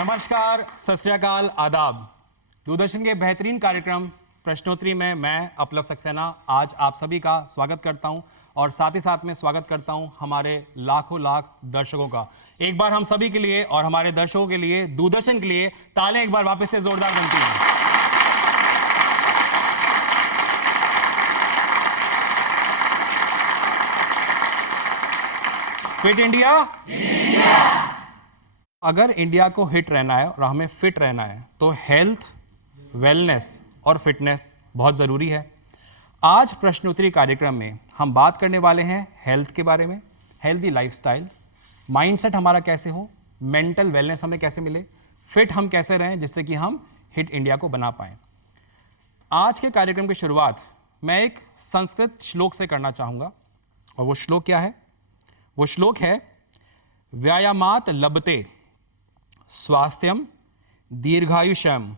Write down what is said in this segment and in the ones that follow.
नमस्कार, सत श्री अकाल, आदाब। दूरदर्शन के बेहतरीन कार्यक्रम प्रश्नोत्तरी में मैं अपलव सक्सेना आज आप सभी का स्वागत करता हूं और साथ ही साथ में स्वागत करता हूं हमारे लाखों लाख दर्शकों का। एक बार हम सभी के लिए और हमारे दर्शकों के लिए, दूरदर्शन के लिए तालियां एक बार वापस से जोरदार बनती हैं। फिट इंडिया, अगर इंडिया को हिट रहना है और हमें फिट रहना है तो हेल्थ, वेलनेस और फिटनेस बहुत ज़रूरी है। आज प्रश्नोत्तरी कार्यक्रम में हम बात करने वाले हैं हेल्थ के बारे में, हेल्दी लाइफस्टाइल, माइंडसेट हमारा कैसे हो, मेंटल वेलनेस हमें कैसे मिले, फिट हम कैसे रहें जिससे कि हम हिट इंडिया को बना पाएं। आज के कार्यक्रम की शुरुआत मैं एक संस्कृत श्लोक से करना चाहूँगा और वो श्लोक क्या है? वो श्लोक है व्यायामात लभते स्वास्थ्यम दीर्घायुष्यम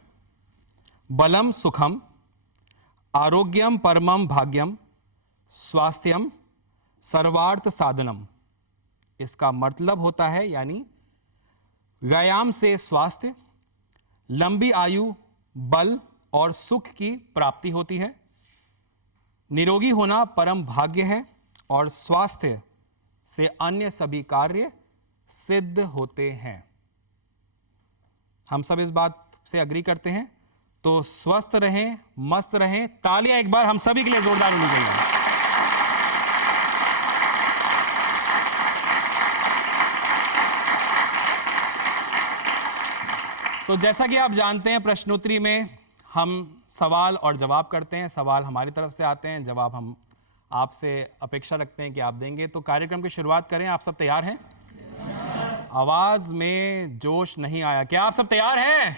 बलम सुखम आरोग्यम परमम भाग्यम स्वास्थ्यम सर्वार्थ साधनम। इसका मतलब होता है यानी व्यायाम से स्वास्थ्य, लंबी आयु, बल और सुख की प्राप्ति होती है, निरोगी होना परम भाग्य है और स्वास्थ्य से अन्य सभी कार्य सिद्ध होते हैं। हम सब इस बात से अग्री करते हैं, तो स्वस्थ रहें, मस्त रहें। तालियां एक बार हम सभी के लिए जोरदार होनी चाहिए। तो जैसा कि आप जानते हैं, प्रश्नोत्तरी में हम सवाल और जवाब करते हैं। सवाल हमारी तरफ से आते हैं, जवाब हम आपसे अपेक्षा रखते हैं कि आप देंगे। तो कार्यक्रम की शुरुआत करें। आप सब तैयार हैं? आवाज में जोश नहीं आया। क्या आप सब तैयार हैं?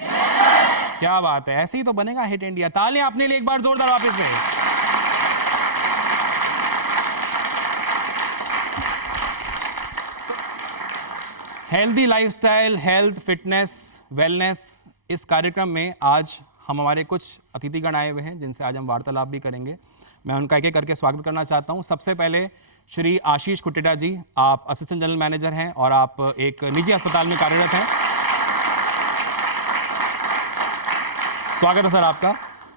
क्या बात है, ऐसे ही तो बनेगा हिट इंडिया। तालियां अपने लिए एक बार जोरदार वापस से। Healthy lifestyle, health, fitness, wellness, इस कार्यक्रम में आज हम हमारे कुछ अतिथिगण आए हुए हैं जिनसे आज हम वार्तालाप भी करेंगे। मैं उनका एक एक करके स्वागत करना चाहता हूं। सबसे पहले श्री आशीष कुटेटा जी, आप असिस्टेंट जनरल मैनेजर हैं और आप एक निजी अस्पताल में कार्यरत हैं। स्वागत है सर आपका।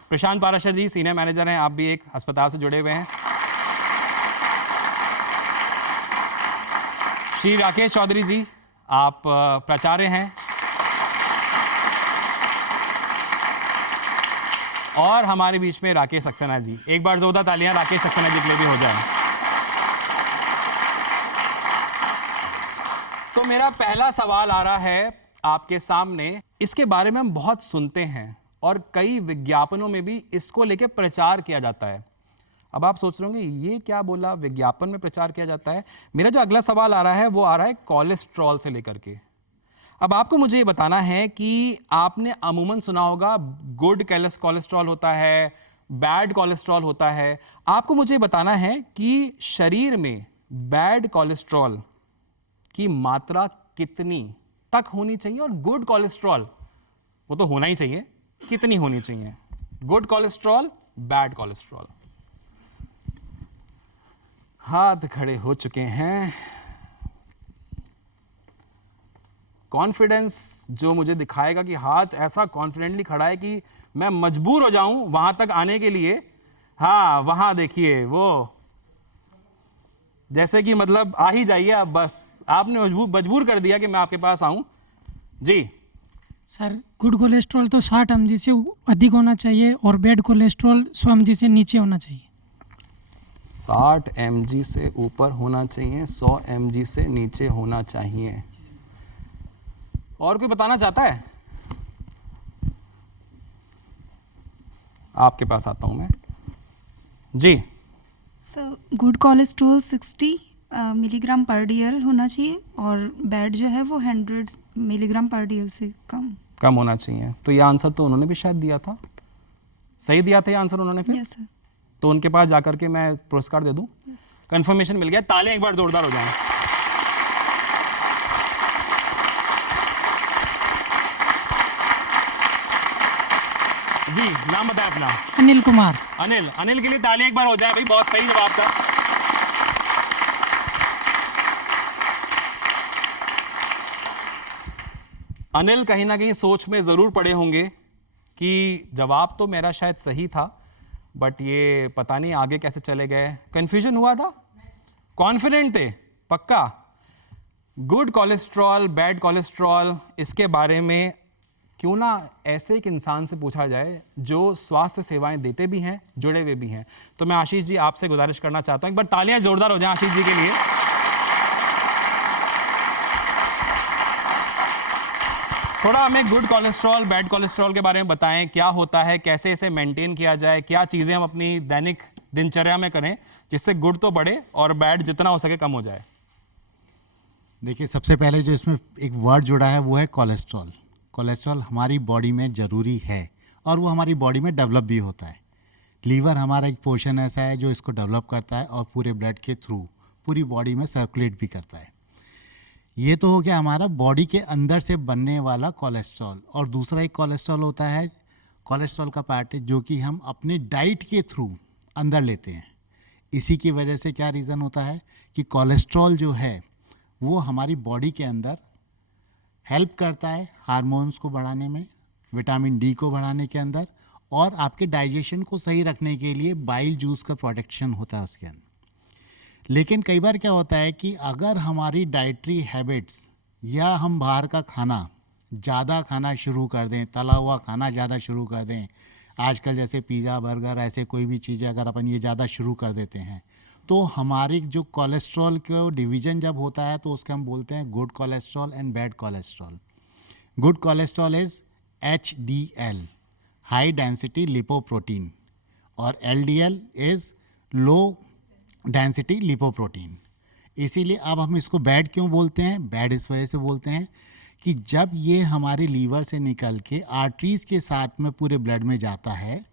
प्रशांत पाराशर जी, सीनियर मैनेजर हैं, आप भी एक अस्पताल से जुड़े हुए हैं। श्री राकेश चौधरी जी, आप प्राचार्य हैं। और हमारे बीच में राकेश सक्सेना जी। एक बार जोरदार तालियां राकेश सक्सेना जी के लिए भी हो जाए। तो मेरा पहला सवाल आ रहा है आपके सामने। इसके बारे में हम बहुत सुनते हैं और कई विज्ञापनों में भी इसको लेकर प्रचार किया जाता है। अब आप सोच रहे होंगे ये क्या बोला, विज्ञापन में प्रचार किया जाता है। मेरा जो अगला सवाल आ रहा है वो आ रहा है कोलेस्ट्रॉल से लेकर के। अब आपको मुझे ये बताना है कि आपने अमूमन सुना होगा गुड कोलेस्ट्रॉल होता है, बैड कोलेस्ट्रॉल होता है। आपको मुझे बताना है कि शरीर में बैड कोलेस्ट्रॉल की मात्रा कितनी तक होनी चाहिए और गुड कोलेस्ट्रॉल, वो तो होना ही चाहिए, कितनी होनी चाहिए? Good cholesterol, bad cholesterol. हाथ खड़े हो चुके हैं। कॉन्फिडेंस जो मुझे दिखाएगा कि हाथ ऐसा कॉन्फिडेंटली खड़ा है कि मैं मजबूर हो जाऊं वहां तक आने के लिए। हाँ, वहां देखिए, वो जैसे कि मतलब आ ही जाइए आप, बस आपने मजबूर कर दिया कि मैं आपके पास आऊं। जी सर, गुड कोलेस्ट्रॉल तो 60 mg से अधिक होना चाहिए और बैड कोलेस्ट्रॉल 100 mg से नीचे होना चाहिए। 60 mg से ऊपर होना चाहिए, 100 mg से नीचे होना चाहिए। और कोई बताना चाहता है? आपके पास आता हूं मैं। जी सर, गुड कोलेस्ट्रॉल 60 मिलीग्राम पर डीएल होना चाहिए और बैड जो है वो 100 मिलीग्राम पर डीएल से कम होना चाहिए। तो ये आंसर तो उन्होंने भी शायद दिया था, सही दिया था ये आंसर उन्होंने फिर? Yes sir. तो उनके पास जाकर के मैं पुरस्कार दे दूं? कंफर्मेशन मिल गया। तालियां एक बार जोरदार हो जाएं। जी, नाम बताएं अपना। अनिल कुमार। अनिल के लिए तालियां एक बार हो जाए भाई, बहुत सही जवाब था। अनिल कहीं ना कहीं सोच में ज़रूर पड़े होंगे कि जवाब तो मेरा शायद सही था, बट ये पता नहीं आगे कैसे चले गए, कन्फ्यूजन हुआ था, कॉन्फिडेंट थे पक्का। गुड कोलेस्ट्रॉल, बैड कोलेस्ट्रॉल, इसके बारे में क्यों ना ऐसे एक इंसान से पूछा जाए जो स्वास्थ्य सेवाएं देते भी हैं, जुड़े हुए भी हैं। तो मैं आशीष जी आपसे गुजारिश करना चाहता हूं, एक बार तालियां जोरदार हो जाएं आशीष जी के लिए। थोड़ा हमें गुड कोलेस्ट्रॉल, बैड कोलेस्ट्रॉल के बारे में बताएं, क्या होता है, कैसे इसे मेंटेन किया जाए, क्या चीज़ें हम अपनी दैनिक दिनचर्या में करें जिससे गुड तो बढ़े और बैड जितना हो सके कम हो जाए। देखिए, सबसे पहले जो इसमें एक वर्ड जुड़ा है वो है कोलेस्ट्रॉल। कोलेस्ट्रॉल हमारी बॉडी में ज़रूरी है और वो हमारी बॉडी में डेवलप भी होता है। लीवर हमारा एक पोर्शन ऐसा है जो इसको डेवलप करता है और पूरे ब्लड के थ्रू पूरी बॉडी में सर्कुलेट भी करता है। ये तो हो गया हमारा बॉडी के अंदर से बनने वाला कोलेस्ट्रॉल। और दूसरा एक कोलेस्ट्रॉल होता है, कोलेस्ट्रॉल का पार्ट है जो कि हम अपने डाइट के थ्रू अंदर लेते हैं। इसी की वजह से क्या रीज़न होता है कि कोलेस्ट्रॉल जो है वो हमारी बॉडी के अंदर हेल्प करता है हार्मोन्स को बढ़ाने में, विटामिन डी को बढ़ाने के अंदर, और आपके डाइजेशन को सही रखने के लिए बाइल जूस का प्रोटेक्शन होता है उसके अंदर। लेकिन कई बार क्या होता है कि अगर हमारी डाइटरी हैबिट्स या हम बाहर का खाना ज़्यादा खाना शुरू कर दें, तला हुआ खाना ज़्यादा शुरू कर दें, आजकल जैसे पिज़्ज़ा, बर्गर, ऐसे कोई भी चीज़ें अगर अपन ये ज़्यादा शुरू कर देते हैं तो हमारी जो कोलेस्ट्रॉल का डिवीज़न जब होता है तो उसके हम बोलते हैं good cholesterol and bad cholesterol. Good cholesterol is HDL, high density lipoprotein, और LDL is low density lipoprotein. इसीलिए अब हम इसको बैड क्यों बोलते हैं? बैड इस वजह से बोलते हैं कि जब ये हमारे लीवर से निकल के आर्टरीज़ के साथ में पूरे ब्लड में जाता है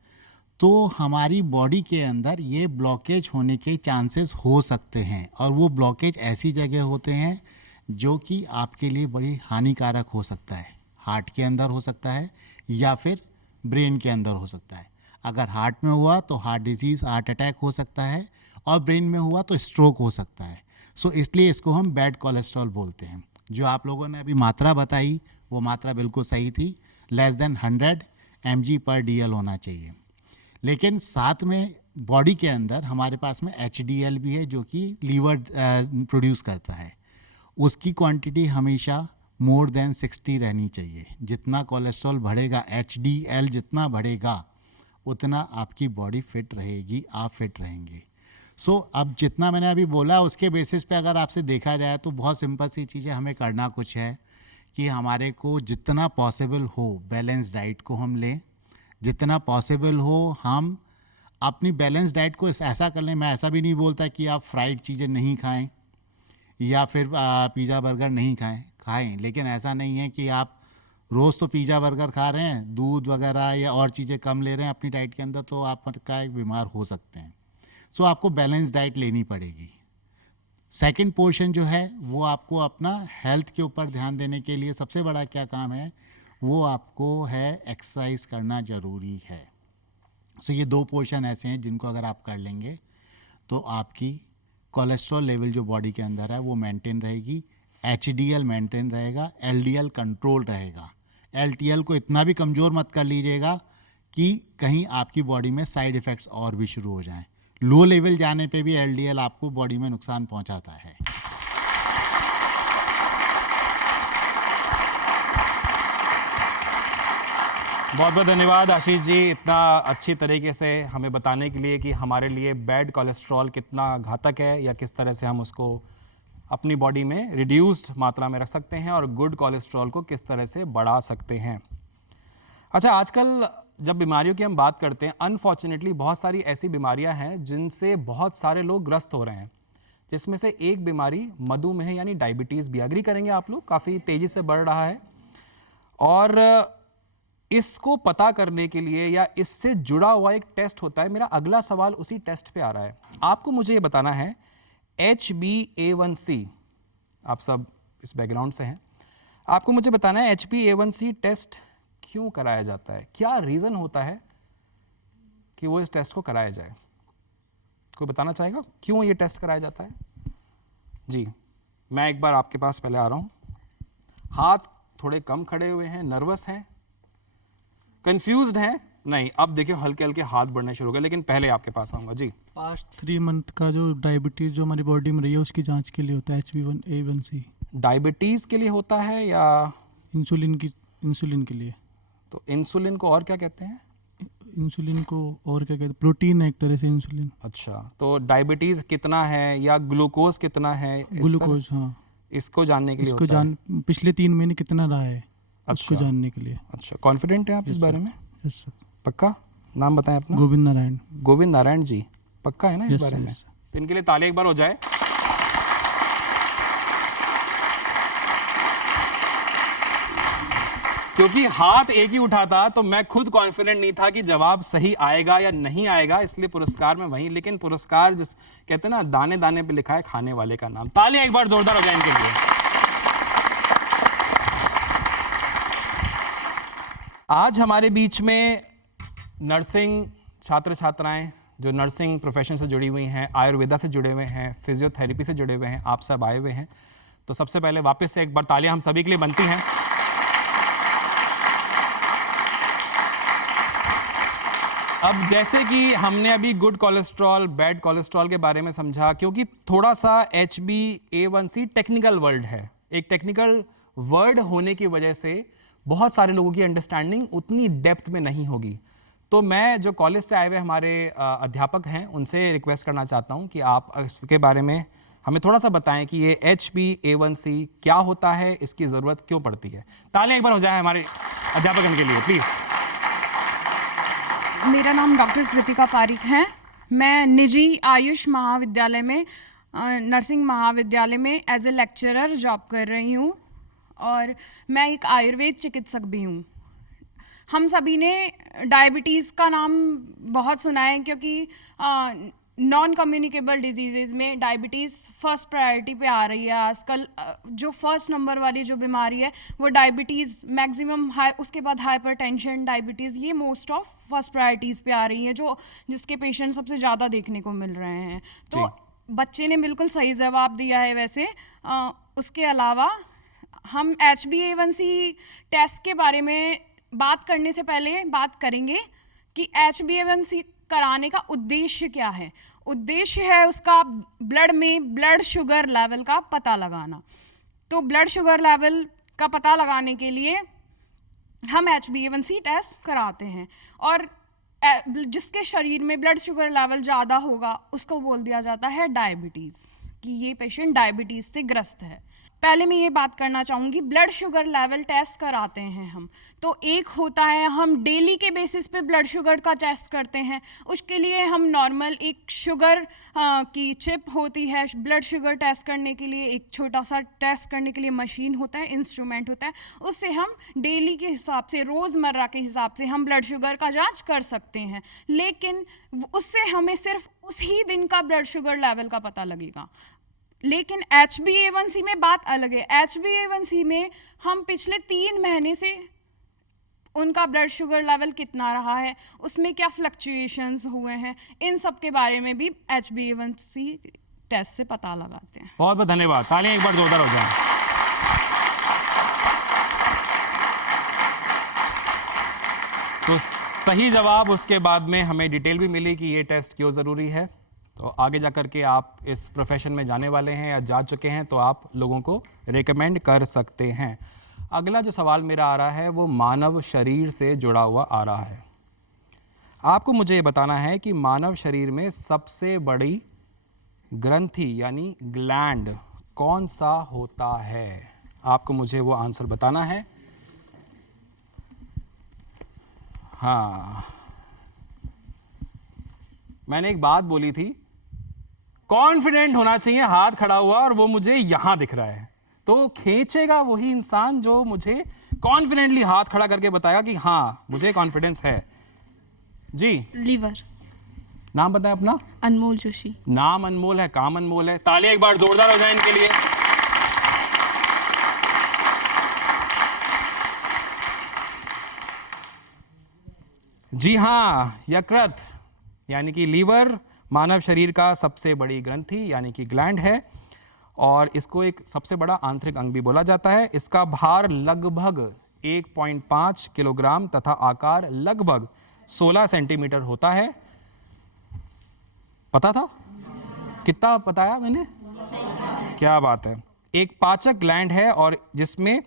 तो हमारी बॉडी के अंदर ये ब्लॉकेज होने के चांसेस हो सकते हैं, और वो ब्लॉकेज ऐसी जगह होते हैं जो कि आपके लिए बड़ी हानिकारक हो सकता है। हार्ट के अंदर हो सकता है या फिर ब्रेन के अंदर हो सकता है। अगर हार्ट में हुआ तो हार्ट डिजीज़, हार्ट अटैक हो सकता है, और ब्रेन में हुआ तो स्ट्रोक हो सकता है। सो इसलिए इसको हम बैड कोलेस्ट्रॉल बोलते हैं। जो आप लोगों ने अभी मात्रा बताई वो मात्रा बिल्कुल सही थी, लेस देन 100 mg/dl होना चाहिए। लेकिन साथ में बॉडी के अंदर हमारे पास में HDL भी है जो कि लीवर प्रोड्यूस करता है। उसकी क्वांटिटी हमेशा मोर देन 60 रहनी चाहिए। जितना कोलेस्ट्रॉल बढ़ेगा, HDL जितना बढ़ेगा, उतना आपकी बॉडी फिट रहेगी, आप फिट रहेंगे। सो अब जितना मैंने अभी बोला उसके बेसिस पे अगर आपसे देखा जाए तो बहुत सिंपल सी चीज़ें हमें करना कुछ है कि हमारे को जितना पॉसिबल हो बैलेंस डाइट को हम लें, जितना पॉसिबल हो हम अपनी बैलेंस डाइट को ऐसा कर लें। मैं ऐसा भी नहीं बोलता कि आप फ्राइड चीज़ें नहीं खाएं या फिर पिज़्ज़ा बर्गर नहीं खाएं, लेकिन ऐसा नहीं है कि आप रोज़ तो पिज़्ज़ा बर्गर खा रहे हैं, दूध वगैरह या और चीज़ें कम ले रहे हैं अपनी डाइट के अंदर, तो आप बीमार हो सकते हैं। सो आपको बैलेंस डाइट लेनी पड़ेगी। सेकंड पोर्शन जो है वो आपको अपना हेल्थ के ऊपर ध्यान देने के लिए सबसे बड़ा क्या काम है, वो आपको है एक्सरसाइज करना ज़रूरी है। सो ये दो पोर्शन ऐसे हैं जिनको अगर आप कर लेंगे तो आपकी कोलेस्ट्रॉल लेवल जो बॉडी के अंदर है वो मेंटेन रहेगी, HDL मेंटेन रहेगा, LDL कंट्रोल रहेगा। LTL को इतना भी कमज़ोर मत कर लीजिएगा कि कहीं आपकी बॉडी में साइड इफ़ेक्ट्स और भी शुरू हो जाएं। लो लेवल जाने पे भी LDL आपको बॉडी में नुकसान पहुंचाता है। बहुत बहुत धन्यवाद आशीष जी, इतना अच्छी तरीके से हमें बताने के लिए कि हमारे लिए बैड कोलेस्ट्रॉल कितना घातक है या किस तरह से हम उसको अपनी बॉडी में रिड्यूस्ड मात्रा में रख सकते हैं और गुड कोलेस्ट्रॉल को किस तरह से बढ़ा सकते हैं। अच्छा, आजकल जब बीमारियों की हम बात करते हैं, अनफॉर्चुनेटली बहुत सारी ऐसी बीमारियां हैं जिनसे बहुत सारे लोग ग्रस्त हो रहे हैं, जिसमें से एक बीमारी मधुमेह यानी डायबिटीज़ भी। एग्री करेंगे आप लोग, काफ़ी तेज़ी से बढ़ रहा है। और इसको पता करने के लिए या इससे जुड़ा हुआ एक टेस्ट होता है। मेरा अगला सवाल उसी टेस्ट पे आ रहा है। आपको मुझे ये बताना है HbA1c, आप सब इस बैकग्राउंड से हैं, आपको मुझे बताना है HbA1c टेस्ट क्यों कराया जाता है, क्या रीज़न होता है कि वो इस टेस्ट को कराया जाए? कोई बताना चाहेगा क्यों ये टेस्ट कराया जाता है? जी, मैं एक बार आपके पास पहले आ रहा हूँ। हाथ थोड़े कम खड़े हुए हैं, नर्वस हैं, कंफ्यूज्ड हैं? नहीं, अब देखिए हल्के हल्के हाथ बढ़ने शुरू हो गए, लेकिन पहले आपके पास आऊँगा जी। पास्ट 3 मंथ का जो डायबिटीज़ जो हमारी बॉडी में रही है उसकी जांच के लिए होता है HbA1c। डायबिटीज़ के लिए होता है या इंसुलिन के लिए। तो इंसुलिन को और क्या कहते हैं? इंसुलिन को और क्या कहते हैं, प्रोटीन है एक तरह से इंसुलिन। अच्छा, तो डायबिटीज़ कितना है या ग्लूकोज कितना है, इस ग्लूकोज, हाँ, इसको जानने के लिए इसको होता है? पिछले 3 महीने कितना रहा है उसको अच्छा। जानने के लिए। अच्छा, कॉन्फिडेंट हैं आप इस बारे में? Yes sir. पक्का? नाम बताएं अपना। गोविंद नारायण। गोविंद नारायण जी, पक्का है ना इस यस बारे में? यस। तो इनके लिए ताली एक बार हो जाए। क्योंकि हाथ एक ही उठा था तो मैं खुद कॉन्फिडेंट नहीं था कि जवाब सही आएगा या नहीं आएगा, इसलिए पुरस्कार में वही, लेकिन पुरस्कार जिस कहते हैं ना, दाने दाने पे लिखा है खाने वाले का नाम। तालियां एक बार जोरदार हो जाए इनके लिए। आज हमारे बीच में नर्सिंग छात्र छात्राएं जो नर्सिंग प्रोफेशन से जुड़ी हुई हैं, आयुर्वेदा से जुड़े हुए हैं, फिजियोथेरेपी से जुड़े हुए हैं, आप सब आए हुए हैं। तो सबसे पहले वापस से एक बार तालियां हम सभी के लिए बनती हैं। अब जैसे कि हमने अभी गुड कोलेस्ट्रॉल, बैड कोलेस्ट्रॉल के बारे में समझा, क्योंकि थोड़ा सा HbA1c टेक्निकल वर्ड है। एक टेक्निकल वर्ड होने की वजह से बहुत सारे लोगों की अंडरस्टैंडिंग उतनी डेप्थ में नहीं होगी। तो मैं जो कॉलेज से आए हुए हमारे अध्यापक हैं उनसे रिक्वेस्ट करना चाहता हूं कि आप इसके बारे में हमें थोड़ा सा बताएं कि ये HbA1c क्या होता है, इसकी ज़रूरत क्यों पड़ती है। तालियां एक बार हो जाए हमारे अध्यापक के लिए प्लीज़। मेरा नाम डॉक्टर कृतिका पारिक है। मैं निजी आयुष महाविद्यालय में नर्सिंग महाविद्यालय में एज ए लेक्चरर जॉब कर रही हूँ और मैं एक आयुर्वेद चिकित्सक भी हूँ। हम सभी ने डायबिटीज़ का नाम बहुत सुना है, क्योंकि नॉन कम्युनिकेबल डिजीज़ में डायबिटीज़ फर्स्ट प्रायोरिटी पे आ रही है आजकल। जो फर्स्ट नंबर वाली जो बीमारी है वो डायबिटीज़, मैक्सिमम उसके बाद हाइपरटेंशन, डायबिटीज़, ये मोस्ट ऑफ फर्स्ट प्रायोरिटीज़ पे आ रही है, जिसके पेशेंट सबसे ज़्यादा देखने को मिल रहे हैं। तो बच्चे ने बिल्कुल सही जवाब दिया है। वैसे उसके अलावा हम HbA1c टेस्ट के बारे में बात करने से पहले बात करेंगे कि HbA1c कराने का उद्देश्य क्या है। उद्देश्य है उसका ब्लड में ब्लड शुगर लेवल का पता लगाना। तो ब्लड शुगर लेवल का पता लगाने के लिए हम HbA1c टेस्ट कराते हैं, और जिसके शरीर में ब्लड शुगर लेवल ज़्यादा होगा उसको बोल दिया जाता है डायबिटीज़, कि ये पेशेंट डायबिटीज़ से ग्रस्त है। पहले मैं ये बात करना चाहूँगी, ब्लड शुगर लेवल टेस्ट कराते हैं हम, तो एक होता है हम डेली के बेसिस पे ब्लड शुगर का टेस्ट करते हैं। उसके लिए हम नॉर्मल एक शुगर की चिप होती है, ब्लड शुगर टेस्ट करने के लिए एक छोटा सा टेस्ट करने के लिए मशीन होता है, इंस्ट्रूमेंट होता है, उससे हम डेली के हिसाब से, रोज़मर्रा के हिसाब से हम ब्लड शुगर का जाँच कर सकते हैं। लेकिन उससे हमें सिर्फ उसी दिन का ब्लड शुगर लेवल का पता लगेगा। लेकिन HbA1c में बात अलग है। HbA1c में हम पिछले 3 महीने से उनका ब्लड शुगर लेवल कितना रहा है, उसमें क्या फ्लक्चुएशंस हुए हैं, इन सब के बारे में भी HbA1c टेस्ट से पता लगाते हैं। बहुत बहुत धन्यवाद। तालियां एक बार जोरदार हो जाएं। तो सही जवाब, उसके बाद में हमें डिटेल भी मिली कि ये टेस्ट क्यों ज़रूरी है। तो आगे जा कर के आप इस प्रोफेशन में जाने वाले हैं या जा चुके हैं तो आप लोगों को रेकमेंड कर सकते हैं। अगला जो सवाल मेरा आ रहा है वो मानव शरीर से जुड़ा हुआ आ रहा है। आपको मुझे ये बताना है कि मानव शरीर में सबसे बड़ी ग्रंथि यानी ग्लैंड कौन सा होता है। आपको मुझे वो आंसर बताना है। हाँ, मैंने एक बात बोली थी, कॉन्फिडेंट होना चाहिए, हाथ खड़ा हुआ और वो मुझे यहां दिख रहा है। तो खींचेगा वही इंसान जो मुझे कॉन्फिडेंटली हाथ खड़ा करके बताएगा कि हाँ मुझे कॉन्फिडेंस है। जी, लीवर। नाम बताएं अपना। अनमोल जोशी। नाम अनमोल है, काम अनमोल है। तालियां एक बार जोरदार हो जाए इनके लिए। जी हाँ, यकृत यानी कि लीवर मानव शरीर का सबसे बड़ी ग्रंथि यानी कि ग्लैंड है। और इसको एक सबसे बड़ा आंतरिक अंग भी बोला जाता है। इसका भार लगभग 1.5 किलोग्राम तथा आकार लगभग 16 सेंटीमीटर होता है। पता था? कितना बताया मैंने? क्या बात है। एक पाचक ग्लैंड है और जिसमें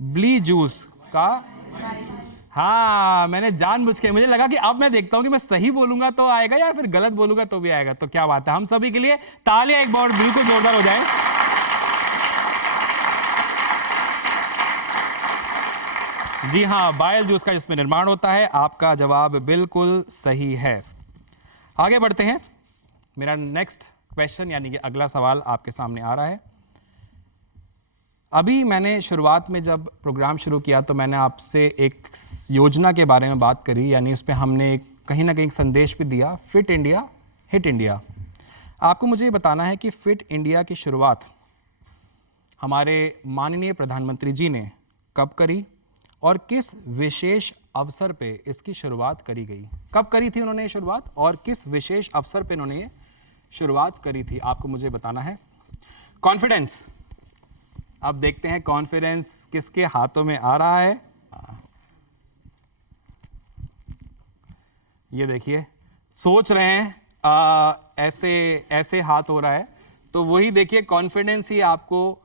ब्ली जूस का, हाँ मैंने जानबूझ के, मुझे लगा कि अब मैं देखता हूं कि मैं सही बोलूंगा तो आएगा या फिर गलत बोलूंगा तो भी आएगा। तो क्या बात है, हम सभी के लिए तालियां एक बार बिल्कुल जोरदार हो जाए। जी हाँ, बाइल जूस का जिसमें निर्माण होता है। आपका जवाब बिल्कुल सही है। आगे बढ़ते हैं। मेरा नेक्स्ट क्वेश्चन यानी कि अगला सवाल आपके सामने आ रहा है। अभी मैंने शुरुआत में जब प्रोग्राम शुरू किया तो मैंने आपसे एक योजना के बारे में बात करी, यानी उस पर हमने कहीं ना कहीं संदेश भी दिया, फिट इंडिया हिट इंडिया। आपको मुझे ये बताना है कि फिट इंडिया की शुरुआत हमारे माननीय प्रधानमंत्री जी ने कब करी और किस विशेष अवसर पे इसकी शुरुआत करी गई। कब करी थी उन्होंने ये शुरुआत और किस विशेष अवसर पे उन्होंने ये शुरुआत करी थी, आपको मुझे बताना है। कॉन्फिडेंस, अब देखते हैं कॉन्फिडेंस किसके हाथों में आ रहा है। ये देखिए, सोच रहे हैं ऐसे ऐसे हाथ हो रहा है, तो वही देखिए कॉन्फिडेंस ही आपको,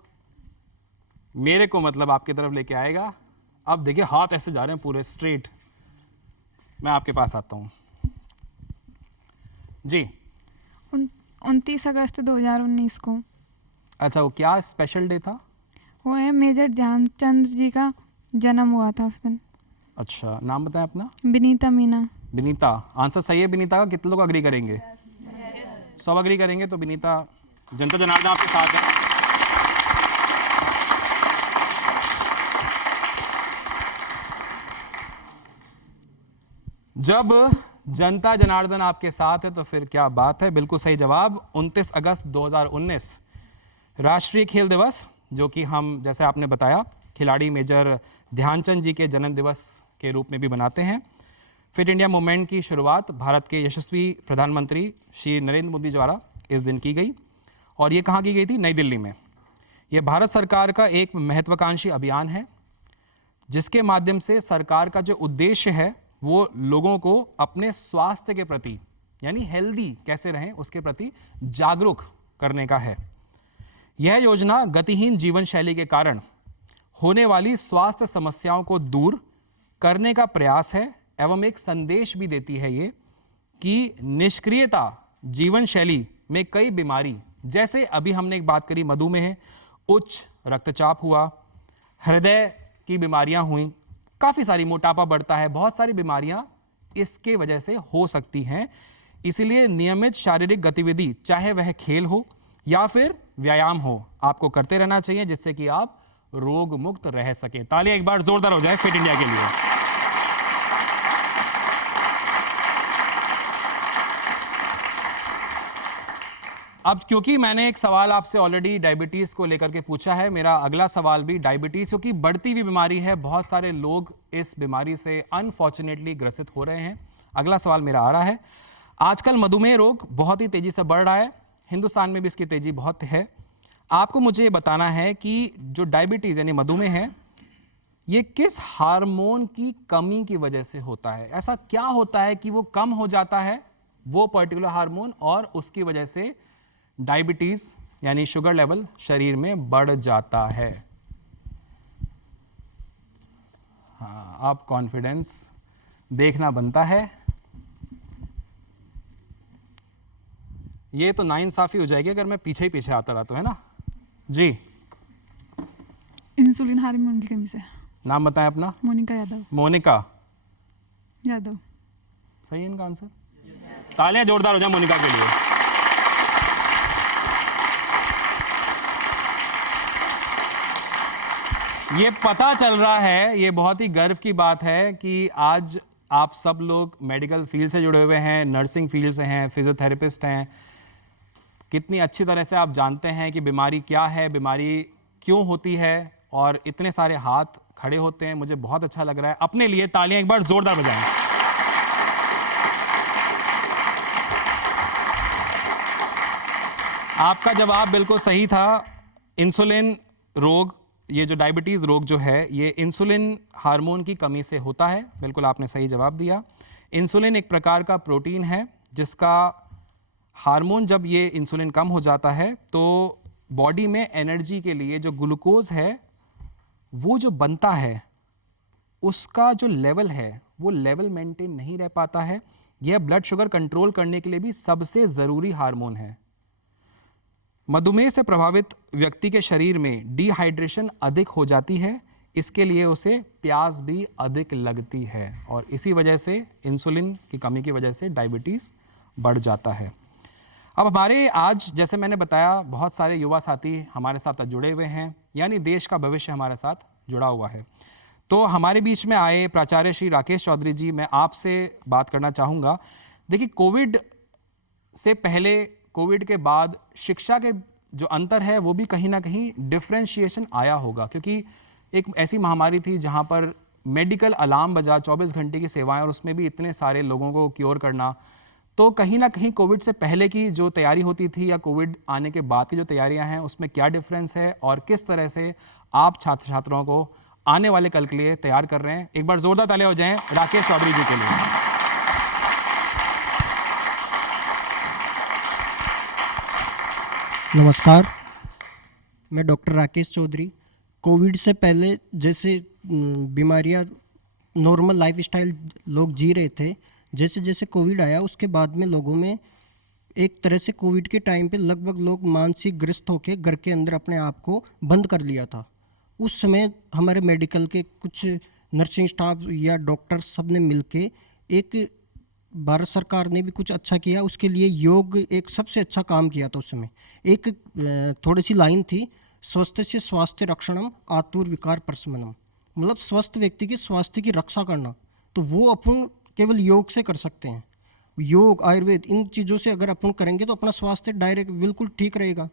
मेरे को मतलब आपकी तरफ लेके आएगा। अब देखिए हाथ ऐसे जा रहे हैं पूरे स्ट्रेट। मैं आपके पास आता हूं जी। 29 अगस्त 2019 को। अच्छा, वो क्या स्पेशल डे था? वो है मेजर ध्यानचंद जी का जन्म हुआ था उस दिन। अच्छा, नाम बताएं अपना। विनीता मीना। विनीता, आंसर सही है विनीता का। कितने लोग अग्री करेंगे? 100 अग्री करेंगे। तो विनीता, जनता जनार्दन आपके साथ है। जब जनता जनार्दन आपके साथ है तो फिर क्या बात है। बिल्कुल सही जवाब। 29 अगस्त 2019 राष्ट्रीय खेल दिवस, जो कि हम जैसे आपने बताया खिलाड़ी मेजर ध्यानचंद जी के जन्म दिवस के रूप में भी मनाते हैं। फिट इंडिया मूवमेंट की शुरुआत भारत के यशस्वी प्रधानमंत्री श्री नरेंद्र मोदी द्वारा इस दिन की गई। और ये कहाँ की गई थी? नई दिल्ली में। यह भारत सरकार का एक महत्वाकांक्षी अभियान है जिसके माध्यम से सरकार का जो उद्देश्य है वो लोगों को अपने स्वास्थ्य के प्रति, यानी हेल्दी कैसे रहें उसके प्रति जागरूक करने का है। यह योजना गतिहीन जीवन शैली के कारण होने वाली स्वास्थ्य समस्याओं को दूर करने का प्रयास है एवं एक संदेश भी देती है ये कि निष्क्रियता जीवन शैली में कई बीमारी, जैसे अभी हमने एक बात करी मधुमेह, उच्च रक्तचाप हुआ, हृदय की बीमारियां हुई, काफ़ी सारी, मोटापा बढ़ता है, बहुत सारी बीमारियां इसके वजह से हो सकती हैं। इसलिए नियमित शारीरिक गतिविधि, चाहे वह खेल हो या फिर व्यायाम हो, आपको करते रहना चाहिए जिससे कि आप रोग मुक्त रह सकें। तालियां एक बार जोरदार हो जाए फिट इंडिया के लिए। अब क्योंकि मैंने एक सवाल आपसे ऑलरेडी डायबिटीज़ को लेकर के पूछा है, मेरा अगला सवाल भी डायबिटीज़, क्योंकि बढ़ती हुई बीमारी है, बहुत सारे लोग इस बीमारी से अनफॉर्चुनेटली ग्रसित हो रहे हैं। अगला सवाल मेरा आ रहा है, आजकल मधुमेह रोग बहुत ही तेज़ी से बढ़ रहा है, हिंदुस्तान में भी इसकी तेज़ी बहुत है। आपको मुझे ये बताना है कि जो डायबिटीज़ यानी मधुमेह है, ये किस हार्मोन की कमी की वजह से होता है? ऐसा क्या होता है कि वो कम हो जाता है वो पर्टिकुलर हार्मोन और उसकी वजह से डायबिटीज यानी शुगर लेवल शरीर में बढ़ जाता है? हाँ, आप कॉन्फिडेंस देखना बनता है। ये तो नाइंसाफी हो जाएगी अगर मैं पीछे ही पीछे आता रहा तो, है ना जी। इंसुलिन हार्मोन की कमी से। नाम बताएं अपना। मोनिका यादव। मोनिका यादव। सही है इनका आंसर। तालियां जोरदार हो जाए मोनिका के लिए। ये पता चल रहा है, ये बहुत ही गर्व की बात है कि आज आप सब लोग मेडिकल फील्ड से जुड़े हुए हैं, नर्सिंग फील्ड से हैं, फिजियोथेरेपिस्ट हैं, कितनी अच्छी तरह से आप जानते हैं कि बीमारी क्या है, बीमारी क्यों होती है, और इतने सारे हाथ खड़े होते हैं। मुझे बहुत अच्छा लग रहा है। अपने लिए तालियां एक बार जोरदार बजाएं। आपका जवाब बिल्कुल सही था। इंसुलिन रोग, ये जो डायबिटीज़ रोग जो है, ये इंसुलिन हार्मोन की कमी से होता है। बिल्कुल आपने सही जवाब दिया। इंसुलिन एक प्रकार का प्रोटीन है जिसका हार्मोन, जब ये इंसुलिन कम हो जाता है तो बॉडी में एनर्जी के लिए जो ग्लूकोज है वो जो बनता है, उसका जो लेवल है वो लेवल मेंटेन नहीं रह पाता है। यह ब्लड शुगर कंट्रोल करने के लिए भी सबसे ज़रूरी हार्मोन है। मधुमेह से प्रभावित व्यक्ति के शरीर में डिहाइड्रेशन अधिक हो जाती है, इसके लिए उसे प्यास भी अधिक लगती है और इसी वजह से इंसुलिन की कमी की वजह से डायबिटीज़ बढ़ जाता है। अब हमारे आज, जैसे मैंने बताया, बहुत सारे युवा साथी हमारे साथ जुड़े हुए हैं, यानी देश का भविष्य हमारे साथ जुड़ा हुआ है। तो हमारे बीच में आए प्राचार्य श्री राकेश चौधरी जी, मैं आपसे बात करना चाहूँगा। देखिए, कोविड से पहले, कोविड के बाद शिक्षा के जो अंतर है वो भी कहीं ना कहीं डिफ्रेंशिएशन आया होगा, क्योंकि एक ऐसी महामारी थी जहाँ पर मेडिकल अलार्म बजा, 24 घंटे की सेवाएं, और उसमें भी इतने सारे लोगों को क्योर करना। तो कहीं ना कहीं कोविड से पहले की जो तैयारी होती थी या कोविड आने के बाद की जो तैयारियां हैं, उसमें क्या डिफरेंस है और किस तरह से आप छात्र छात्राओं को आने वाले कल के लिए तैयार कर रहे हैं? एक बार जोरदार तालियां हो जाएं राकेश चौधरी जी के लिए। नमस्कार, मैं डॉक्टर राकेश चौधरी। कोविड से पहले जैसे बीमारियां, नॉर्मल लाइफस्टाइल लोग जी रहे थे, जैसे जैसे कोविड आया उसके बाद में लोगों में एक तरह से कोविड के टाइम पे लगभग लोग मानसिक ग्रस्त होकर घर के अंदर अपने आप को बंद कर लिया था। उस समय हमारे मेडिकल के कुछ नर्सिंग स्टाफ या डॉक्टर सब ने मिलके, एक भारत सरकार ने भी कुछ अच्छा किया, उसके लिए योग एक सबसे अच्छा काम किया था। उस समय एक थोड़ी सी लाइन थी, स्वस्थस्य स्वास्थ्य रक्षणम आतुर विकार प्रशमनम, मतलब स्वस्थ व्यक्ति के स्वास्थ्य की रक्षा करना। तो वो अपन केवल योग से कर सकते हैं। योग, आयुर्वेद, इन चीज़ों से अगर अपन करेंगे तो अपना स्वास्थ्य डायरेक्ट बिल्कुल ठीक रहेगा।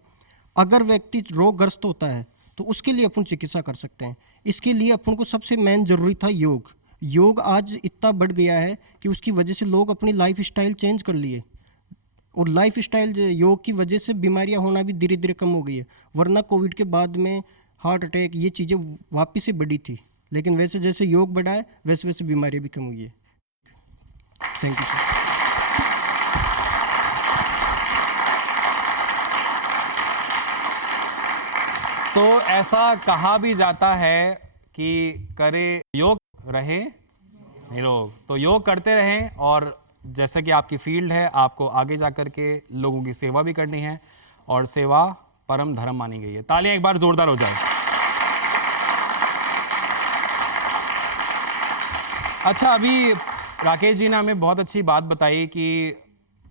अगर व्यक्ति रोगग्रस्त होता है तो उसके लिए अपन चिकित्सा कर सकते हैं। इसके लिए अपन को सबसे मेन जरूरी था योग। योग आज इतना बढ़ गया है कि उसकी वजह से लोग अपनी लाइफ स्टाइल चेंज कर लिए, और लाइफ स्टाइल योग की वजह से बीमारियां होना भी धीरे धीरे कम हो गई है। वरना कोविड के बाद में हार्ट अटैक, ये चीज़ें वापस से बढ़ी थी, लेकिन वैसे जैसे योग बढ़ा है वैसे वैसे बीमारियां भी कम हुई है। Thank you sir. तो ऐसा कहा भी जाता है कि करे योग रहे निरोग, तो योग करते रहें, और जैसा कि आपकी फील्ड है, आपको आगे जाकर के लोगों की सेवा भी करनी है और सेवा परम धर्म मानी गई है। तालियां एक बार जोरदार हो जाए। अच्छा, अभी राकेश जी ने हमें बहुत अच्छी बात बताई कि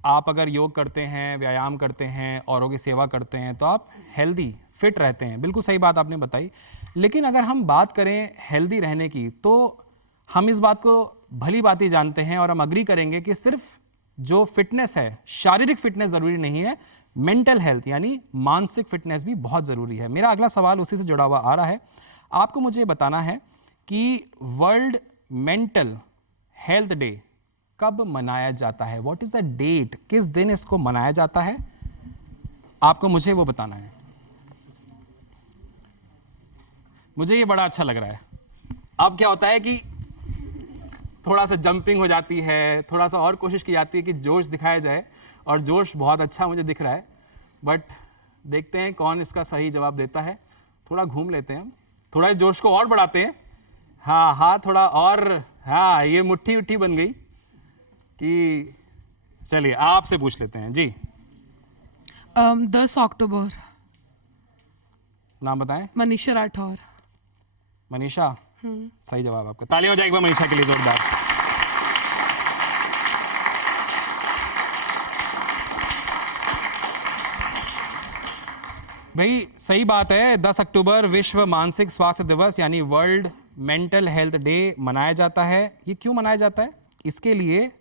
आप अगर योग करते हैं, व्यायाम करते हैं, औरों की सेवा करते हैं तो आप हेल्दी, फिट रहते हैं। बिल्कुल सही बात आपने बताई। लेकिन अगर हम बात करें हेल्दी रहने की, तो हम इस बात को भली बात ही जानते हैं और हम अग्री करेंगे कि सिर्फ जो फिटनेस है, शारीरिक फिटनेस ज़रूरी नहीं है, मेंटल हेल्थ यानी मानसिक फिटनेस भी बहुत ज़रूरी है। मेरा अगला सवाल उसी से जुड़ा हुआ आ रहा है। आपको मुझे बताना है कि वर्ल्ड मेंटल हेल्थ डे कब मनाया जाता है? What is the date? किस दिन इसको मनाया जाता है? आपको मुझे वो बताना है। मुझे ये बड़ा अच्छा लग रहा है। अब क्या होता है कि थोड़ा सा जंपिंग हो जाती है, थोड़ा सा और कोशिश की जाती है कि जोश दिखाया जाए, और जोश बहुत अच्छा मुझे दिख रहा है, बट देखते हैं कौन इसका सही जवाब देता है। थोड़ा घूम लेते हैं, थोड़ा जोश को और बढ़ाते हैं। हाँ हाँ, थोड़ा और, हाँ, ये मुट्ठी उट्ठी बन गई कि चलिए आपसे पूछ लेते हैं जी। 10 अक्टूबर। नाम बताएं। मनीषा राठौर। मनीषा, सही जवाब आपका। तालियां हो जाए एक बार मनीषा के लिए जोरदार। भाई सही बात है, 10 अक्टूबर विश्व मानसिक स्वास्थ्य दिवस यानी वर्ल्ड मेंटल हेल्थ डे मनाया जाता है। ये क्यों मनाया जाता है, इसके लिए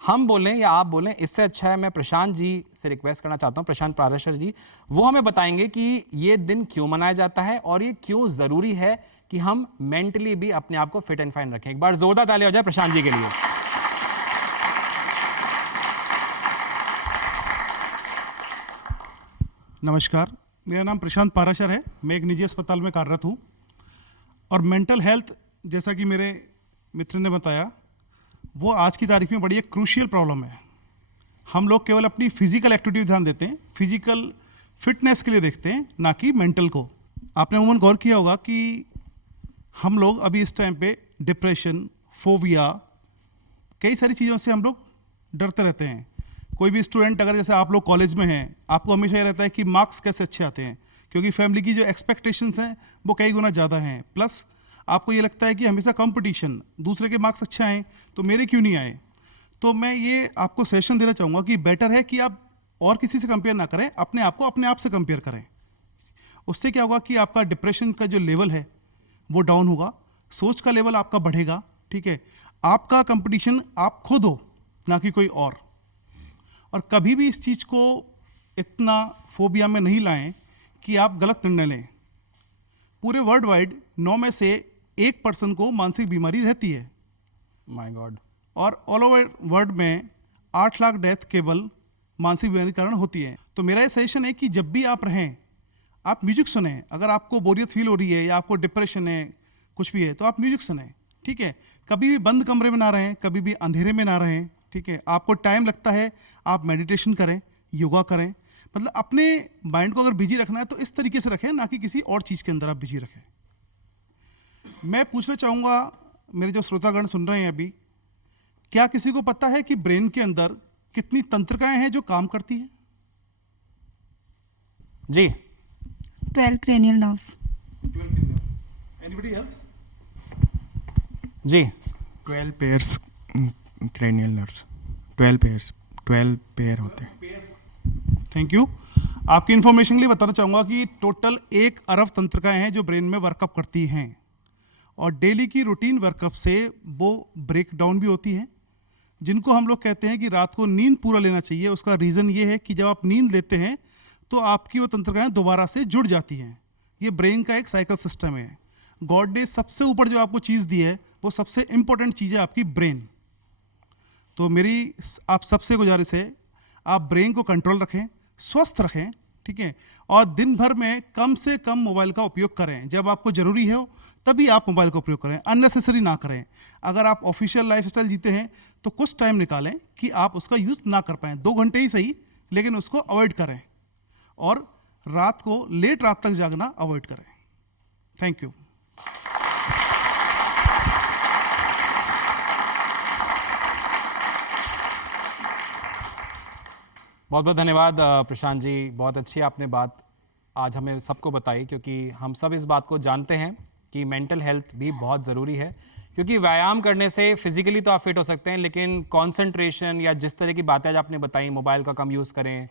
हम बोलें या आप बोलें, इससे अच्छा है मैं प्रशांत जी से रिक्वेस्ट करना चाहता हूं, प्रशांत पाराशर जी, वो हमें बताएंगे कि ये दिन क्यों मनाया जाता है और ये क्यों ज़रूरी है कि हम मेंटली भी अपने आप को फिट एंड फाइन रखें। एक बार जोरदार तालियां हो जाए प्रशांत जी के लिए। नमस्कार, मेरा नाम प्रशांत पाराशर है। मैं एक निजी अस्पताल में कार्यरत हूँ और मेंटल हेल्थ, जैसा कि मेरे मित्र ने बताया, वो आज की तारीख में बड़ी एक क्रूशियल प्रॉब्लम है। हम लोग केवल अपनी फिजिकल एक्टिविटी ध्यान देते हैं, फिजिकल फिटनेस के लिए देखते हैं, ना कि मेंटल को। आपने उमूमन गौर किया होगा कि हम लोग अभी इस टाइम पे डिप्रेशन, फोबिया, कई सारी चीज़ों से हम लोग डरते रहते हैं। कोई भी स्टूडेंट अगर जैसे आप लोग कॉलेज में हैं, आपको हमेशा ये रहता है कि मार्क्स कैसे अच्छे आते हैं, क्योंकि फैमिली की जो एक्सपेक्टेशंस हैं वो कई गुना ज़्यादा हैं। प्लस आपको ये लगता है कि हमेशा कंपटीशन, दूसरे के मार्क्स अच्छे आए तो मेरे क्यों नहीं आए। तो मैं ये आपको सजेशन देना चाहूँगा कि बेटर है कि आप और किसी से कंपेयर ना करें, अपने आप को अपने आप से कंपेयर करें। उससे क्या होगा कि आपका डिप्रेशन का जो लेवल है वो डाउन होगा, सोच का लेवल आपका बढ़ेगा। ठीक है, आपका कंपटीशन आप खुद हो, ना कि कोई और कभी भी इस चीज़ को इतना फोबिया में नहीं लाएं कि आप गलत निर्णय लें। पूरे वर्ल्ड वाइड 9 में से 1% को मानसिक बीमारी रहती है। My God. और ऑल ओवर वर्ल्ड में 8 लाख डेथ केवल मानसिक बीमारी के कारण होती है। तो मेरा ये सजेशन है कि जब भी आप रहें, आप म्यूजिक सुने। अगर आपको बोरियत फील हो रही है या आपको डिप्रेशन है, कुछ भी है, तो आप म्यूजिक सुने। ठीक है, कभी भी बंद कमरे में ना रहें, कभी भी अंधेरे में ना रहें। ठीक है, आपको टाइम लगता है, आप मेडिटेशन करें, योगा करें। मतलब अपने माइंड को अगर बिजी रखना है तो इस तरीके से रखें, ना कि किसी और चीज़ के अंदर आप बिजी रखें। मैं पूछना चाहूँगा, मेरे जो श्रोतागण सुन रहे हैं अभी, क्या किसी को पता है कि ब्रेन के अंदर कितनी तंत्रिकाएं हैं जो काम करती हैं? जी। 12 cranial nerves. 12 cranial nerves. Anybody else? जी। 12 pairs cranial nerves. 12 पेयर होते हैं। Thank you. आपकी इन्फॉर्मेशन के लिए बताना चाहूँगा कि टोटल 1 अरब तंत्रिकाएं हैं जो ब्रेन में वर्कअप करती हैं, और डेली की रूटीन वर्कअप से वो ब्रेक डाउन भी होती हैं, जिनको हम लोग कहते हैं कि रात को नींद पूरा लेना चाहिए। उसका रीज़न ये है कि जब आप नींद लेते हैं तो आपकी वो तंत्रिकाएं दोबारा से जुड़ जाती हैं। ये ब्रेन का एक साइकिल सिस्टम है। गॉड ने सबसे ऊपर जो आपको चीज़ दी है वो सबसे इंपॉर्टेंट चीज़ है आपकी ब्रेन। तो मेरी आप सबसे गुजारिश है, आप ब्रेन को कंट्रोल रखें, स्वस्थ रखें। ठीक है, और दिन भर में कम से कम मोबाइल का उपयोग करें। जब आपको ज़रूरी हो तभी आप मोबाइल का उपयोग करें, अननेसेसरी ना करें। अगर आप ऑफिशियल लाइफस्टाइल जीते हैं तो कुछ टाइम निकालें कि आप उसका यूज़ ना कर पाएँ, 2 घंटे ही सही, लेकिन उसको अवॉइड करें। और रात को लेट रात तक जागना अवॉइड करें। Thank you. बहुत बहुत धन्यवाद प्रशांत जी, बहुत अच्छी आपने बात आज हमें सबको बताई, क्योंकि हम सब इस बात को जानते हैं कि मेंटल हेल्थ भी बहुत ज़रूरी है। क्योंकि व्यायाम करने से फिजिकली तो आप फिट हो सकते हैं, लेकिन कंसंट्रेशन या जिस तरह की बातें आज आपने बताई, मोबाइल का कम यूज़ करें,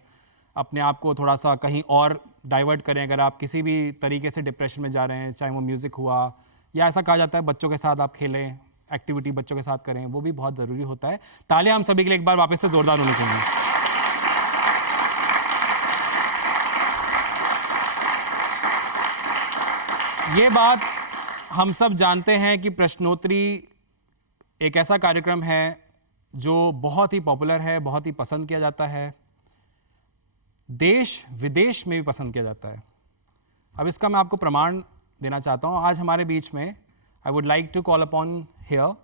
अपने आप को थोड़ा सा कहीं और डाइवर्ट करें। अगर आप किसी भी तरीके से डिप्रेशन में जा रहे हैं, चाहे वो म्यूज़िक हुआ या ऐसा कहा जाता है बच्चों के साथ आप खेलें, एक्टिविटी बच्चों के साथ करें, वो भी बहुत ज़रूरी होता है। तालियां हम सभी के लिए एक बार वापस से ज़ोरदार होनी चाहिए। ये बात हम सब जानते हैं कि प्रश्नोत्तरी एक ऐसा कार्यक्रम है जो बहुत ही पॉपुलर है, बहुत ही पसंद किया जाता है, देश विदेश में भी पसंद किया जाता है। अब इसका मैं आपको प्रमाण देना चाहता हूं। आज हमारे बीच में I would like to call upon here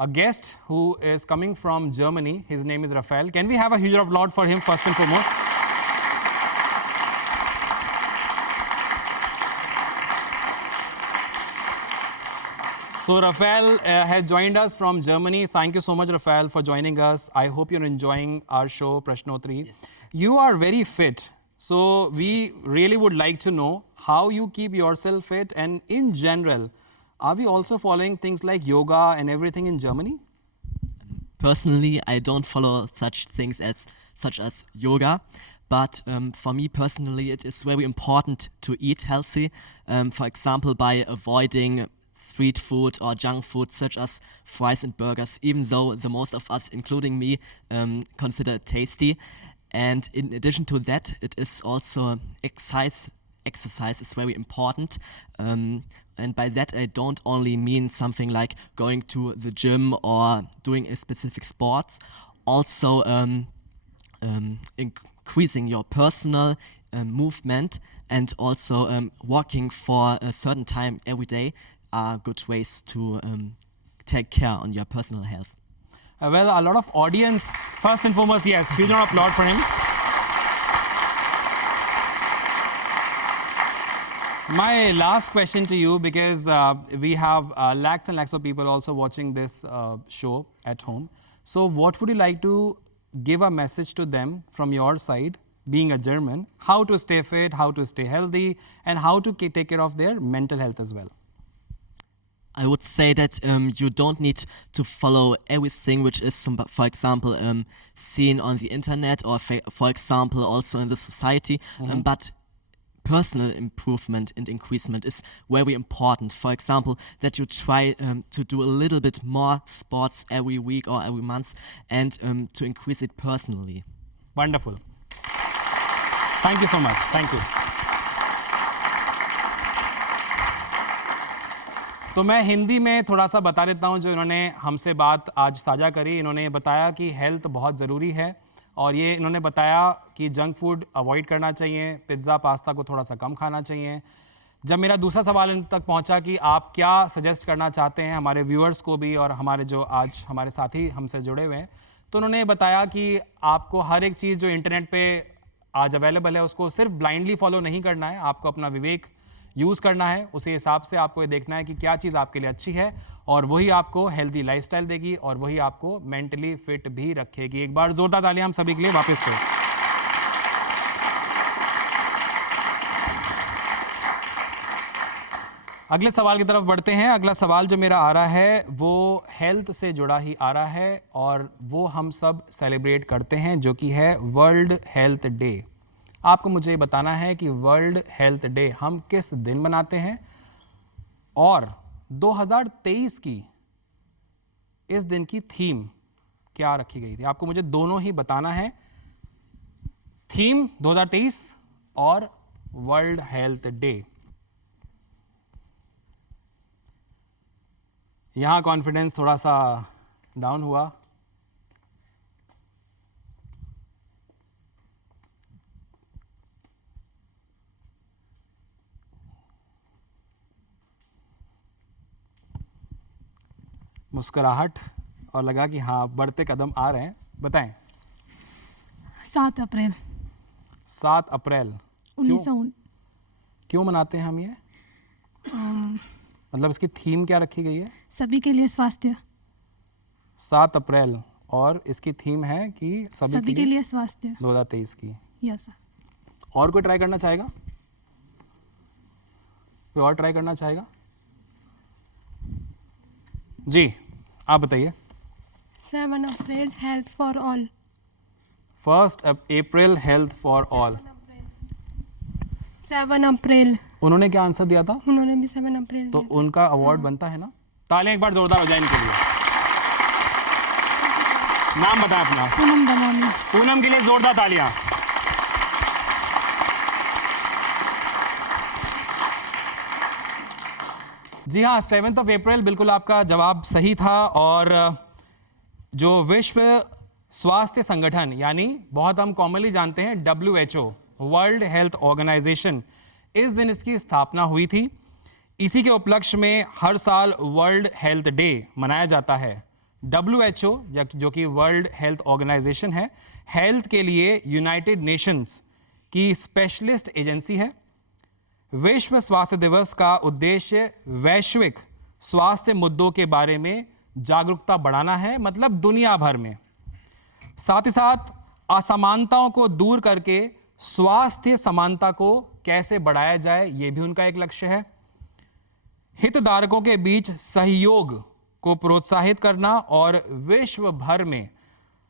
a guest who is coming from Germany. His name is Rafael. Can we have a huge applause for him first and foremost? So Rafael has joined us from Germany. Thank you so much, Rafael, for joining us. I hope you're enjoying our show, Prashnotri. Yes. You are very fit. So we really would like to know how you keep yourself fit, and in general, are we also following things like yoga and everything in Germany? Personally, I don't follow such things such as yoga. But for me personally, it is very important to eat healthy. For example, by avoiding street food or junk food such as fries and burgers, even though the most of us, including me, consider it tasty. And in addition to that, it is also exercise is very important. And by that, I don't only mean something like going to the gym or doing a specific sports. Also, increasing your personal movement and also walking for a certain time every day are good ways to take care on your personal health. Well, a lot of audience, first and foremost, yes, huge round of applause for him. My last question to you, because we have lakhs and lakhs of people also watching this show at home. So what would you like to give a message to them from your side, being a German, how to stay fit, how to stay healthy, and how to take care of their mental health as well? I would say that you don't need to follow everything which is, for example, seen on the internet or, for example, also in the society, but personal improvement and increasement is very important. For example, that you try to do a little bit more sports every week or every month and to increase it personally. Wonderful. Thank you so much. Thank you. तो मैं हिंदी में थोड़ा सा बता देता हूँ जो इन्होंने हमसे बात आज साझा करी. इन्होंने बताया कि हेल्थ बहुत ज़रूरी है और ये इन्होंने बताया कि जंक फूड अवॉइड करना चाहिए, पिज़्ज़ा पास्ता को थोड़ा सा कम खाना चाहिए. जब मेरा दूसरा सवाल इन तक पहुंचा कि आप क्या सजेस्ट करना चाहते हैं हमारे व्यूअर्स को भी और हमारे जो आज हमारे साथी हमसे जुड़े हुए हैं, तो उन्होंने बताया कि आपको हर एक चीज़ जो इंटरनेट पे आज अवेलेबल है उसको सिर्फ ब्लाइंडली फॉलो नहीं करना है, आपको अपना विवेक यूज़ करना है. उसी हिसाब से आपको ये देखना है कि क्या चीज़ आपके लिए अच्छी है और वही आपको हेल्दी लाइफस्टाइल देगी और वही आपको मेंटली फिट भी रखेगी. एक बार जोरदार तालियां हम सभी के लिए वापस से. अगले सवाल की तरफ बढ़ते हैं. अगला सवाल जो मेरा आ रहा है वो हेल्थ से जुड़ा ही आ रहा है और वो हम सब सेलिब्रेट करते हैं जो कि है वर्ल्ड हेल्थ डे. आपको मुझे बताना है कि वर्ल्ड हेल्थ डे हम किस दिन मनाते हैं और 2023 की इस दिन की थीम क्या रखी गई थी. आपको मुझे दोनों ही बताना है, थीम 2023 और वर्ल्ड हेल्थ डे. यहाँ कॉन्फिडेंस थोड़ा सा डाउन हुआ. मुस्कुराहट और लगा कि हाँ बढ़ते कदम आ रहे हैं. बताएं. 7 अप्रैल 7 अप्रैल 1900 क्यों मनाते हैं हम ये? मतलब इसकी थीम क्या रखी गई है? सभी के लिए स्वास्थ्य. 7 अप्रैल और इसकी थीम है कि सभी के लिए स्वास्थ्य 2023 की. Yes sir. और कोई ट्राई करना चाहेगा? कोई और ट्राई करना चाहेगा? जी आप बताइए. 7 April health for all. 1 April health for all. 7 April. उन्होंने क्या आंसर दिया था? उन्होंने भी 7 अप्रैल. तो उनका अवार्ड बनता है ना. तालियां एक बार जोरदार हो जाए इनके लिए. नाम बताएं अपना. पूनम दमामी. पूनम के लिए जोरदार तालियां. जी हाँ, 7 अप्रैल बिल्कुल आपका जवाब सही था. और जो विश्व स्वास्थ्य संगठन यानी बहुत हम कॉमनली जानते हैं WHO वर्ल्ड हेल्थ ऑर्गेनाइजेशन, इस दिन इसकी स्थापना हुई थी. इसी के उपलक्ष्य में हर साल वर्ल्ड हेल्थ डे मनाया जाता है. WHO जो कि वर्ल्ड हेल्थ ऑर्गेनाइजेशन है, हेल्थ के लिए यूनाइटेड नेशंस की स्पेशलिस्ट एजेंसी है. विश्व स्वास्थ्य दिवस का उद्देश्य वैश्विक स्वास्थ्य मुद्दों के बारे में जागरूकता बढ़ाना है, मतलब दुनिया भर में. साथ ही साथ असमानताओं को दूर करके स्वास्थ्य समानता को कैसे बढ़ाया जाए, ये भी उनका एक लक्ष्य है. हितधारकों के बीच सहयोग को प्रोत्साहित करना और विश्व भर में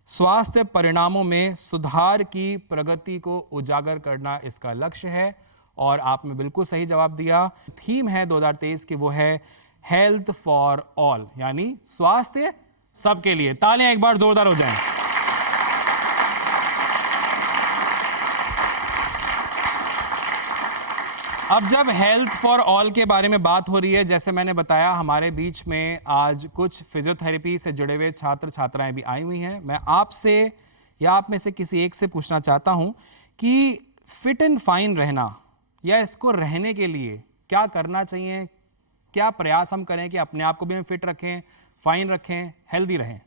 स्वास्थ्य परिणामों में सुधार की प्रगति को उजागर करना इसका लक्ष्य है. और आपने बिल्कुल सही जवाब दिया. थीम है 2023 की, वो है हेल्थ फॉर ऑल, यानी स्वास्थ्य सबके लिए. तालियां एक बार जोरदार हो जाएं. अब जब हेल्थ फॉर ऑल के बारे में बात हो रही है, जैसे मैंने बताया हमारे बीच में आज कुछ फिजियोथेरेपी से जुड़े हुए छात्र छात्राएं भी आई हुई हैं. मैं आपसे या आप में से किसी एक से पूछना चाहता हूं कि फिट एंड फाइन रहना या इसको रहने के लिए क्या करना चाहिए, क्या प्रयास हम करें कि अपने आप को भी हम फिट रखें, फाइन रखें, हेल्दी रहें?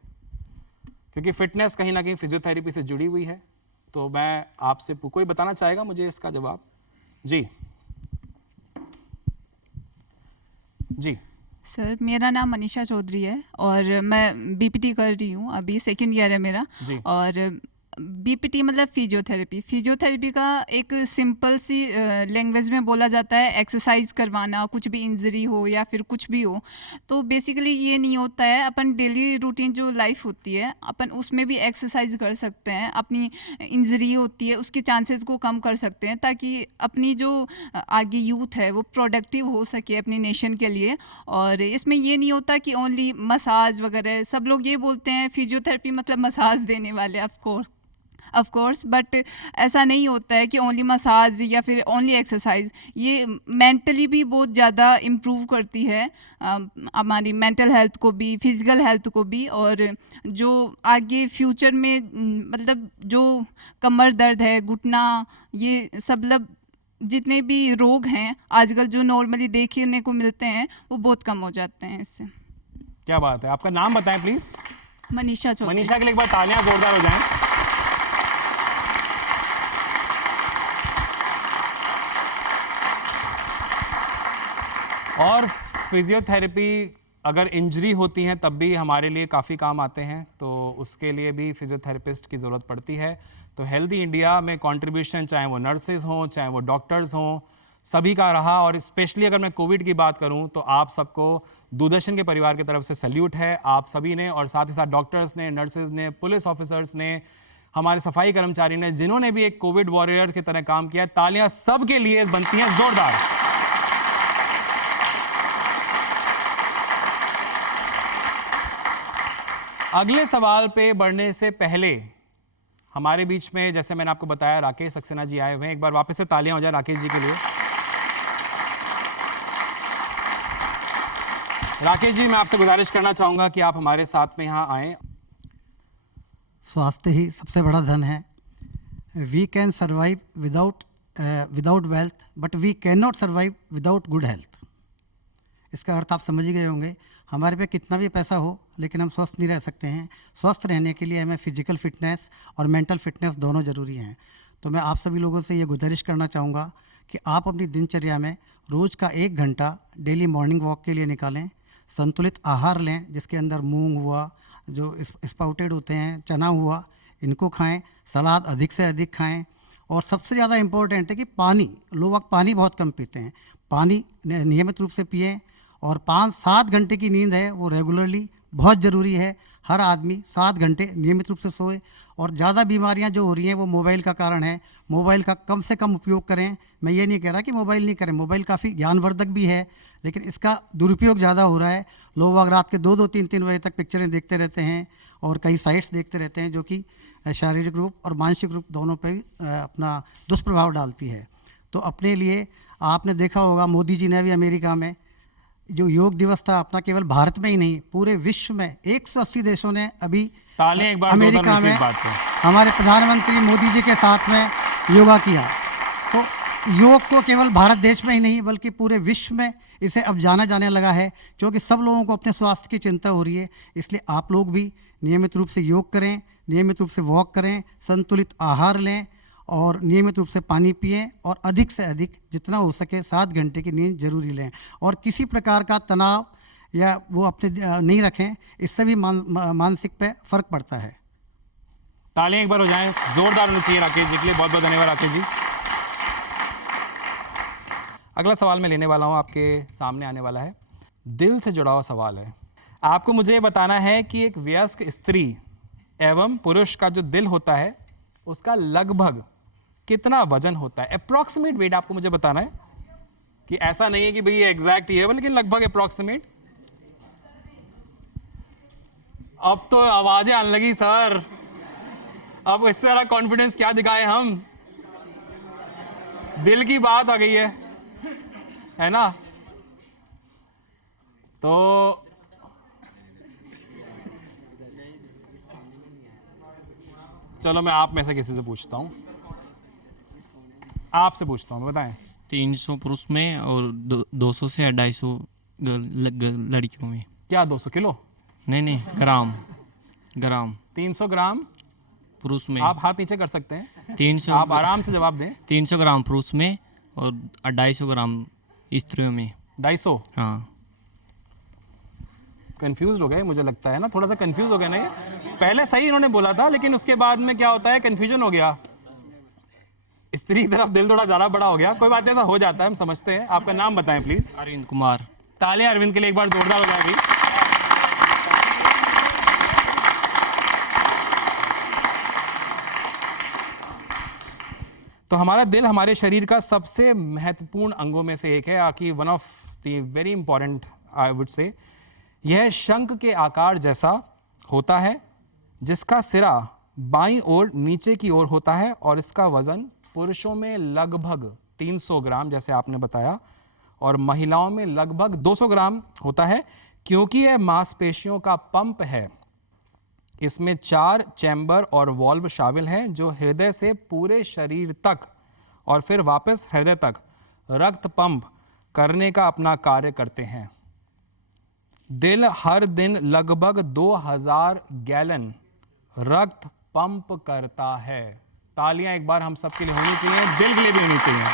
क्योंकि फिटनेस कहीं ना कहीं फिजियोथेरेपी से जुड़ी हुई है। तो मैं आपसे कोई बताना चाहेगा मुझे इसका जवाब? जी जी। सर, मेरा नाम मनीषा चौधरी है और मैं बीपीटी कर रही हूँ, अभी सेकंड ईयर है मेरा। जी। और बीपीटी मतलब फिजियोथेरेपी। फिजियोथेरेपी का एक सिंपल सी लैंग्वेज में बोला जाता है एक्सरसाइज करवाना, कुछ भी इंजरी हो या फिर कुछ भी हो। तो बेसिकली ये नहीं होता है, अपन डेली रूटीन जो लाइफ होती है अपन उसमें भी एक्सरसाइज कर सकते हैं, अपनी इंजरी होती है उसके चांसेस को कम कर सकते हैं, ताकि अपनी जो आगे यूथ है वो प्रोडक्टिव हो सके अपनी नेशन के लिए। और इसमें ये नहीं होता कि ओनली मसाज वगैरह, सब लोग ये बोलते हैं फिजियोथेरेपी मतलब मसाज देने वाले, ऑफ कोर्स, बट ऐसा नहीं होता है कि ओनली मसाज या फिर ओनली एक्सरसाइज। ये मेंटली भी बहुत ज़्यादा इम्प्रूव करती है हमारी मेंटल हेल्थ को भी, फिजिकल हेल्थ को भी। और जो आगे फ्यूचर में मतलब जो कमर दर्द है, घुटना, ये सब जितने भी रोग हैं आजकल जो नॉर्मली देखने को मिलते हैं वो बहुत कम हो जाते हैं इससे। क्या बात है। आपका नाम बताएं प्लीज। मनीषा चौधरी। मनीषा के लिए एक बार तालियां जोरदार हो जाएं। और फिजियोथेरेपी अगर इंजरी होती हैं तब भी हमारे लिए काफ़ी काम आते हैं, तो उसके लिए भी फिजियोथेरेपिस्ट की ज़रूरत पड़ती है। तो हेल्दी इंडिया में कंट्रीब्यूशन चाहे वो नर्सेज हों चाहे वो डॉक्टर्स हों, सभी का रहा। और स्पेशली अगर मैं कोविड की बात करूं तो आप सबको दूरदर्शन के परिवार की तरफ से सैल्यूट है, आप सभी ने, और साथ ही साथ डॉक्टर्स ने, नर्सेज ने, पुलिस ऑफिसर्स ने, हमारे सफाई कर्मचारी ने, जिन्होंने भी एक कोविड वॉरियर की तरह काम किया। तालियां सबके लिए बनती हैं जोरदार। अगले सवाल पे बढ़ने से पहले हमारे बीच में, जैसे मैंने आपको बताया, राकेश सक्सेना जी आए हुए हैं। एक बार वापस से तालियां हो जाए राकेश जी के लिए। राकेश जी, मैं आपसे गुजारिश करना चाहूंगा कि आप हमारे साथ में यहाँ आएं। स्वास्थ्य ही सबसे बड़ा धन है। We can survive without wealth, but we can not survive without good health. इसका अर्थ आप समझ ही गए होंगे। हमारे पे कितना भी पैसा हो लेकिन हम स्वस्थ नहीं रह सकते हैं। स्वस्थ रहने के लिए हमें फिजिकल फिटनेस और मेंटल फिटनेस दोनों ज़रूरी हैं। तो मैं आप सभी लोगों से ये गुजारिश करना चाहूँगा कि आप अपनी दिनचर्या में रोज़ का 1 घंटा डेली मॉर्निंग वॉक के लिए निकालें। संतुलित आहार लें, जिसके अंदर मूंग हुआ, जो स्पाउटेड होते हैं, चना हुआ, इनको खाएं। सलाद अधिक से अधिक खाएं। और सबसे ज़्यादा इम्पोर्टेंट है कि पानी, लोग पानी बहुत कम पीते हैं, पानी नियमित रूप से पिएं। और 5-7 घंटे की नींद है वो रेगुलरली बहुत ज़रूरी है। हर आदमी 7 घंटे नियमित रूप से सोए। और ज़्यादा बीमारियां जो हो रही हैं वो मोबाइल का कारण है। मोबाइल का कम से कम उपयोग करें। मैं ये नहीं कह रहा कि मोबाइल नहीं करें, मोबाइल काफ़ी ज्ञानवर्धक भी है, लेकिन इसका दुरुपयोग ज़्यादा हो रहा है। लोग रात के 2-2, 3-3 बजे तक पिक्चरें देखते रहते हैं और कई साइट्स देखते रहते हैं, जो कि शारीरिक रूप और मानसिक रूप दोनों पर भी अपना दुष्प्रभाव डालती है। तो अपने लिए आपने देखा होगा, मोदी जी ने भी अमेरिका में जो योग दिवस था अपना, केवल भारत में ही नहीं पूरे विश्व में 180 देशों ने अभी एक बार अमेरिका में हमारे प्रधानमंत्री मोदी जी के साथ में योगा किया। तो योग को केवल भारत देश में ही नहीं बल्कि पूरे विश्व में इसे अब जाना जाने लगा है, क्योंकि सब लोगों को अपने स्वास्थ्य की चिंता हो रही है। इसलिए आप लोग भी नियमित रूप से योग करें, नियमित रूप से वॉक करें, संतुलित आहार लें और नियमित रूप से पानी पिएं। और अधिक से अधिक जितना हो सके 7 घंटे की नींद जरूरी लें। और किसी प्रकार का तनाव या वो अपने नहीं रखें, इससे भी मानसिक पे फर्क पड़ता है। तालियां एक बार हो जाएं, जोरदार होनी चाहिए राकेश जी के लिए। बहुत बहुत धन्यवाद राकेश जी। अगला सवाल मैं लेने वाला हूं, आपके सामने आने वाला है, दिल से जुड़ा हुआ सवाल है। आपको मुझे बताना है कि एक वयस्क स्त्री एवं पुरुष का जो दिल होता है उसका लगभग कितना वजन होता है। अप्रॉक्सीमेट वेट आपको मुझे बताना है, कि ऐसा नहीं है कि भाई ये एग्जैक्ट ही है, बल्कि लगभग अप्रॉक्सीमेट। अब तो आवाजें आने लगी सर, अब इससे ज़्यादा कॉन्फिडेंस क्या दिखाए हम। दिल की बात आ गई है ना। तो चलो मैं आप में से किसी से पूछता हूं। आपसे पूछता हूँ, बताएं। 300 पुरुष में और 200 से 250 लड़कियों में। क्या 200 किलो? नहीं, ग्राम। 300 ग्राम पुरुष में। आप हाथ नीचे कर सकते हैं। 300, आप आराम से जवाब दें। 300 ग्राम पुरुष में और 250 ग्राम स्त्रियों में। 250? हाँ। कंफ्यूज हो गए मुझे लगता है ना, थोड़ा सा कंफ्यूज हो गया ना ये। पहले सही इन्होंने बोला था, लेकिन उसके बाद में क्या होता है, कंफ्यूजन हो गया। स्त्री की तरफ दिल थोड़ा ज़्यादा बड़ा हो गया। कोई बात, ऐसा हो जाता है, हम समझते हैं। आपका नाम बताएं प्लीज। अरविंद कुमार। तालियां अरविंद के लिए एक बार जोरदार हो जाएगी। तो हमारा दिल हमारे शरीर का सबसे महत्वपूर्ण अंगों में से एक है, कि one of the very important I would say. यह शंख के आकार जैसा होता है, जिसका सिरा बाईं ओर नीचे की ओर होता है, और इसका वजन पुरुषों में लगभग 300 ग्राम जैसे आपने बताया, और महिलाओं में लगभग 200 ग्राम होता है। क्योंकि यह मांसपेशियों का पंप है, इसमें 4 चैम्बर और वॉल्व शामिल हैं, जो हृदय से पूरे शरीर तक और फिर वापस हृदय तक रक्त पंप करने का अपना कार्य करते हैं। दिल हर दिन लगभग 2000 गैलन रक्त पंप करता है। तालियां एक बार हम सबके लिए होनी चाहिए, दिल के लिए भी होनी चाहिए।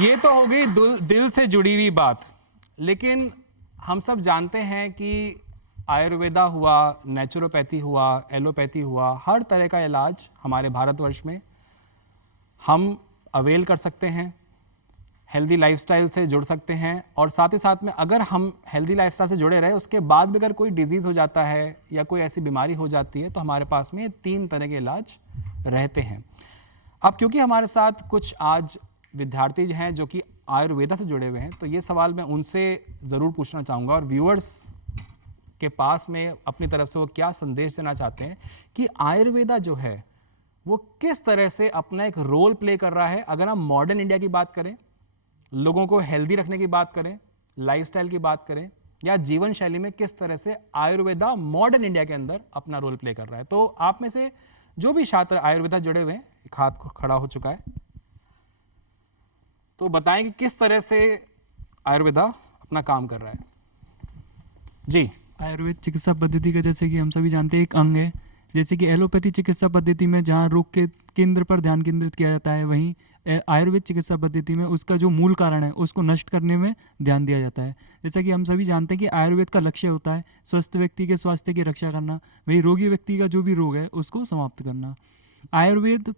ये तो हो गई दिल से जुड़ी हुई बात, लेकिन हम सब जानते हैं कि आयुर्वेदा हुआ, नेचुरोपैथी हुआ, एलोपैथी हुआ, हर तरह का इलाज हमारे भारतवर्ष में हम अवेल कर सकते हैं, हेल्दी लाइफस्टाइल से जुड़ सकते हैं। और साथ ही साथ में अगर हम हेल्दी लाइफस्टाइल से जुड़े रहे, उसके बाद भी अगर कोई डिजीज़ हो जाता है या कोई ऐसी बीमारी हो जाती है, तो हमारे पास में 3 तरह के इलाज रहते हैं। अब क्योंकि हमारे साथ कुछ आज विद्यार्थी हैं जो कि आयुर्वेदा से जुड़े हुए हैं, तो ये सवाल मैं उनसे ज़रूर पूछना चाहूँगा, और व्यूअर्स के पास में अपनी तरफ से वो क्या संदेश देना चाहते हैं कि आयुर्वेदा जो है वो किस तरह से अपना एक रोल प्ले कर रहा है। अगर हम मॉडर्न इंडिया की बात करें, लोगों को हेल्दी रखने की बात करें, लाइफस्टाइल की बात करें, या जीवन शैली में किस तरह से आयुर्वेदा मॉडर्न इंडिया के अंदर अपना रोल प्ले कर रहा है। तो आप में से जो भी छात्र आयुर्वेदा जुड़े हुए हैं, एक हाथ खड़ा हो चुका है, तो बताएं कि किस तरह से आयुर्वेदा अपना काम कर रहा है। जी। आयुर्वेद चिकित्सा पद्धति का, जैसे कि हम सभी जानते हैं, एक अंग है। जैसे कि एलोपैथी चिकित्सा पद्धति में जहाँ रोग के केंद्र पर ध्यान केंद्रित किया जाता है, वहीं आयुर्वेद चिकित्सा पद्धति में उसका जो मूल कारण है उसको नष्ट करने में ध्यान दिया जाता है। जैसा कि हम सभी जानते हैं कि आयुर्वेद का लक्ष्य होता है स्वस्थ व्यक्ति के स्वास्थ्य की रक्षा करना, वही रोगी व्यक्ति का जो भी रोग है उसको समाप्त करना। आयुर्वेद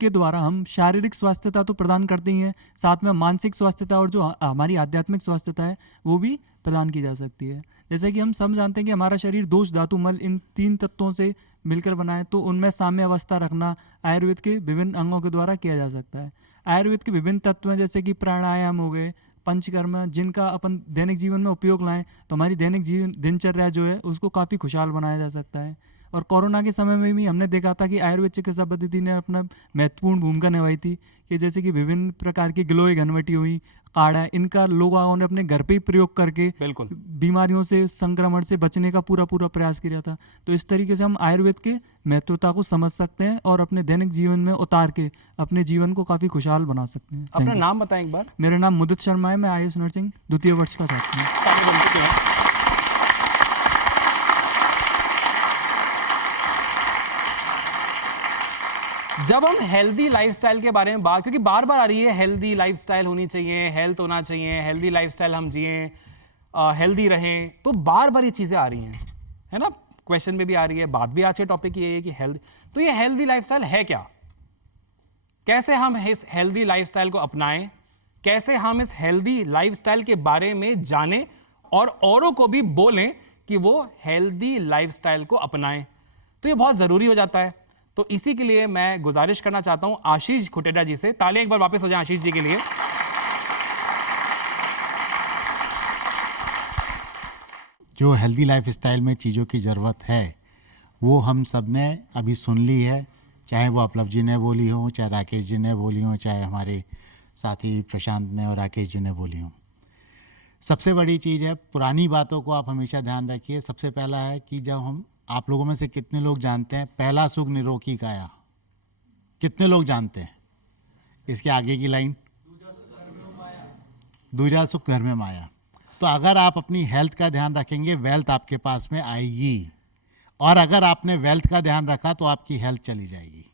के द्वारा हम शारीरिक स्वास्थ्यता तो प्रदान करते ही हैं, साथ में मानसिक स्वास्थ्यता और जो हमारी आध्यात्मिक स्वास्थ्यता है वो भी प्रदान की जा सकती है। जैसे कि हम सब जानते हैं कि हमारा शरीर दोष, धातु, मल इन 3 तत्वों से मिलकर बना है, तो उनमें साम्य अवस्था रखना आयुर्वेद के विभिन्न अंगों के द्वारा किया जा सकता है। आयुर्वेद के विभिन्न तत्व हैं, जैसे कि प्राणायाम हो गए, पंचकर्म, जिनका अपन दैनिक जीवन में उपयोग लाएं तो हमारी दैनिक जीवन दिनचर्या जो है उसको काफ़ी खुशहाल बनाया जा सकता है। और कोरोना के समय में भी हमने देखा था कि आयुर्वेद चिकित्सा पद्धति ने अपना महत्वपूर्ण भूमिका निभाई थी, कि जैसे कि विभिन्न प्रकार की गिलोय घनवटी हुई, काढ़ा, इनका लोगों ने अपने घर पे ही प्रयोग करके बिल्कुल बीमारियों से, संक्रमण से बचने का पूरा प्रयास किया था। तो इस तरीके से हम आयुर्वेद के महत्वता को समझ सकते हैं और अपने दैनिक जीवन में उतार के अपने जीवन को काफ़ी खुशहाल बना सकते हैं। अपना नाम बताएं एक बार। मेरा नाम मुदित शर्मा है, मैं आयुष नर्सिंग 2य वर्ष का छात्र हूँ। जब हम हेल्दी लाइफस्टाइल के बारे में बात, क्योंकि बार बार आ रही है हेल्दी लाइफस्टाइल होनी चाहिए, हेल्थ होना चाहिए, हेल्दी लाइफस्टाइल हम जिए, हेल्दी रहें, तो बार बार ये चीज़ें आ रही हैं, है ना, क्वेश्चन में भी आ रही है, बात भी आज के टॉपिक की ये है कि हेल्थ। तो ये हेल्दी लाइफस्टाइल है क्या, कैसे हम इस हेल्दी लाइफस्टाइल को अपनाएं, कैसे हम इस हेल्दी लाइफस्टाइल के बारे में जानें और औरों को भी बोलें कि वो हेल्दी लाइफस्टाइल को अपनाएं, तो ये बहुत ज़रूरी हो जाता है। तो इसी के लिए मैं गुजारिश करना चाहता हूं आशीष खुटेरा जी से। तालियां एक बार वापस हो जाएं आशीष जी के लिए। जो हेल्दी लाइफस्टाइल में चीज़ों की ज़रूरत है वो हम सब ने अभी सुन ली है, चाहे वो अपलव जी ने बोली हो, चाहे राकेश जी ने बोली हो, चाहे हमारे साथी प्रशांत ने और राकेश जी ने बोली हो। सबसे बड़ी चीज़ है, पुरानी बातों को आप हमेशा ध्यान रखिए। सबसे पहला है कि जब हम आप लोगों में से कितने लोग जानते हैं पहला सुख निरोगी काया? कितने लोग जानते हैं? इसके आगे की लाइन, दूजा सुख घर में माया। तो अगर आप अपनी हेल्थ का ध्यान रखेंगे, वेल्थ आपके पास में आएगी, और अगर आपने वेल्थ का ध्यान रखा तो आपकी हेल्थ चली जाएगी।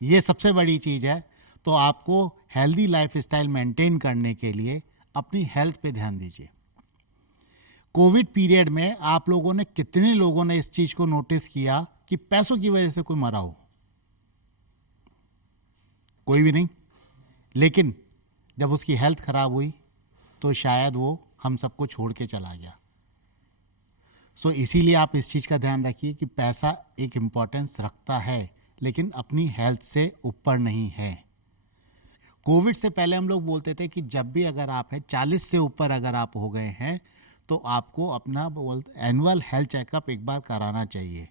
ये सबसे बड़ी चीज़ है। तो आपको हेल्दी लाइफस्टाइल मेंटेन करने के लिए अपनी हेल्थ पे ध्यान दीजिए। कोविड पीरियड में आप लोगों ने, कितने लोगों ने इस चीज़ को नोटिस किया कि पैसों की वजह से कोई मरा हो? कोई भी नहीं। लेकिन जब उसकी हेल्थ खराब हुई तो शायद वो हम सबको छोड़ के चला गया। सो इसीलिए आप इस चीज़ का ध्यान रखिए कि पैसा एक इम्पॉर्टेंस रखता है, लेकिन अपनी हेल्थ से ऊपर नहीं है। कोविड से पहले हम लोग बोलते थे कि जब भी अगर आप है 40 से ऊपर अगर आप हो गए हैं तो आपको अपना एनुअल हेल्थ चेकअप एक बार कराना चाहिए।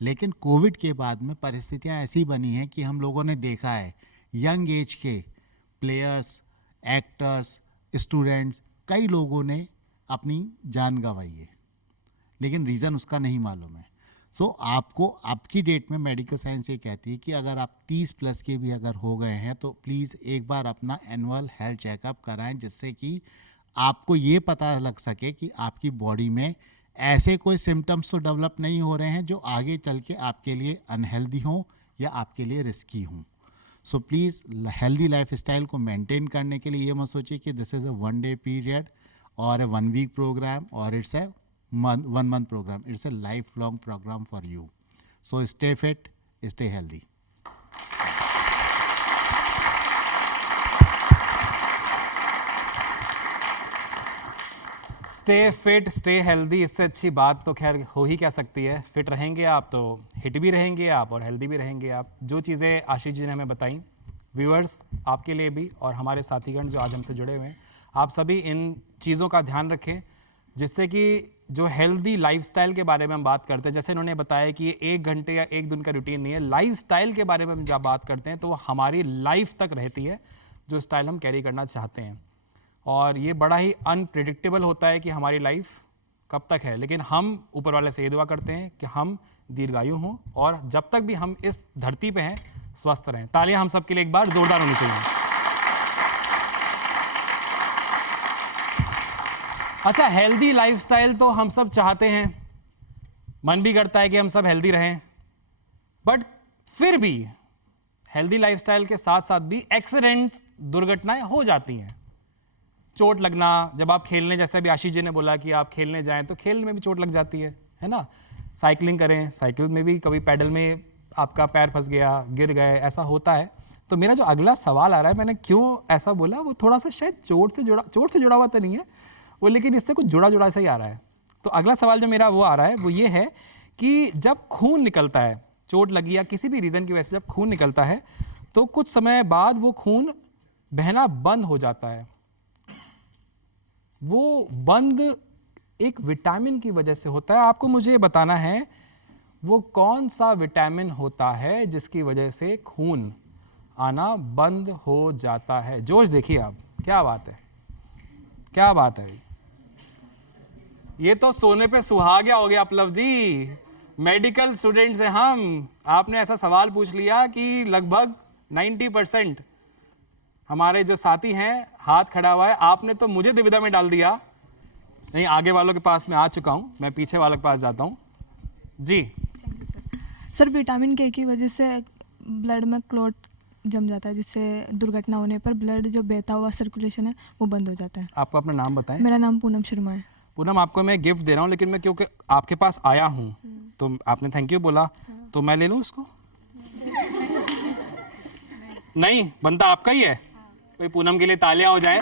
लेकिन कोविड के बाद में परिस्थितियां ऐसी बनी हैं कि हम लोगों ने देखा है यंग एज के प्लेयर्स, एक्टर्स, स्टूडेंट्स, कई लोगों ने अपनी जान गंवाई है, लेकिन रीज़न उसका नहीं मालूम है। सो आपको आपकी डेट में मेडिकल साइंस ये कहती है कि अगर आप 30 प्लस के भी अगर हो गए हैं तो प्लीज़ एक बार अपना एनुअल हेल्थ चेकअप कराएं, जिससे कि आपको ये पता लग सके कि आपकी बॉडी में ऐसे कोई सिम्टम्स तो डेवलप नहीं हो रहे हैं जो आगे चल के आपके लिए अनहेल्दी हों या आपके लिए रिस्की हों। सो प्लीज़ हेल्दी लाइफस्टाइल को मेंटेन करने के लिए ये मत सोचिए कि this is a 1 day period और a 1 week program or it's a 1 month program. It's a lifelong program for you. So stay fit, stay healthy. Stay fit, stay healthy, इससे अच्छी बात तो खैर हो ही क्या सकती है। फिट रहेंगे आप तो हिट भी रहेंगे आप और हेल्दी भी रहेंगे आप। जो चीज़ें आशीष जी ने हमें बताई, व्यूअर्स आपके लिए भी और हमारे साथीगण जो आज हमसे जुड़े हुए हैं, आप सभी इन चीज़ों का ध्यान रखें, जिससे कि जो हेल्दी लाइफस्टाइल के बारे में हम बात करते हैं, जैसे इन्होंने बताया कि ये 1 घंटे या 1 दिन का रूटीन नहीं है, लाइफस्टाइल के बारे में हम जब बात करते हैं तो वो हमारी लाइफ तक रहती है, जो स्टाइल हम कैरी करना चाहते हैं। और ये बड़ा ही अनप्रिडिक्टेबल होता है कि हमारी लाइफ कब तक है, लेकिन हम ऊपर वाले से ये दुआ करते हैं कि हम दीर्घायु हों और जब तक भी हम इस धरती पे हैं स्वस्थ रहें। तालियां हम सबके लिए एक बार जोरदार होनी चाहिए। अच्छा, हेल्दी लाइफस्टाइल तो हम सब चाहते हैं, मन भी करता है कि हम सब हेल्दी रहें, बट फिर भी हेल्दी लाइफस्टाइल के साथ साथ भी एक्सीडेंट्स, दुर्घटनाएं हो जाती हैं। चोट लगना, जब आप खेलने, जैसे भी आशीष जी ने बोला कि आप खेलने जाएं तो खेल में भी चोट लग जाती है ना। साइकिलिंग करें, साइकिल में भी कभी पैडल में आपका पैर फंस गया, गिर गए, ऐसा होता है। तो मेरा जो अगला सवाल आ रहा है, मैंने क्यों ऐसा बोला, वो थोड़ा सा शायद चोट से जुड़ा हुआ तो नहीं है वो, लेकिन इससे कुछ जुड़ा सा ही आ रहा है। तो अगला सवाल जो मेरा वो आ रहा है वो ये है कि जब खून निकलता है, चोट लगी या किसी भी रीज़न की वजह से जब खून निकलता है तो कुछ समय बाद वो खून बहना बंद हो जाता है। वो बंद एक विटामिन की वजह से होता है। आपको मुझे ये बताना है वो कौन सा विटामिन होता है जिसकी वजह से खून आना बंद हो जाता है। जोश देखिए आप, क्या बात है, क्या बात है। ये तो सोने पे सुहागा हो गया अपलव जी, मेडिकल स्टूडेंट्स हैं हम। आपने ऐसा सवाल पूछ लिया कि लगभग 90% हमारे जो साथी हैं हाथ खड़ा हुआ है। आपने तो मुझे दुविधा में डाल दिया। नहीं, आगे वालों के पास मैं आ चुका हूं, मैं पीछे वालों के पास जाता हूं जी। सर, विटामिन के की वजह से ब्लड में क्लॉट जम जाता है, जिससे दुर्घटना होने पर ब्लड जो बहता हुआ सर्कुलेशन है वो बंद हो जाता है। आपको अपना नाम बताएं। मेरा नाम पूनम शर्मा है। पूनम, आपको मैं गिफ्ट दे रहा हूँ, लेकिन मैं क्योंकि आपके पास आया हूँ तो आपने थैंक यू बोला, तो मैं ले लूँ उसको? नहीं, बनता आपका ही है। कोई पूनम के लिए तालियां हो जाए।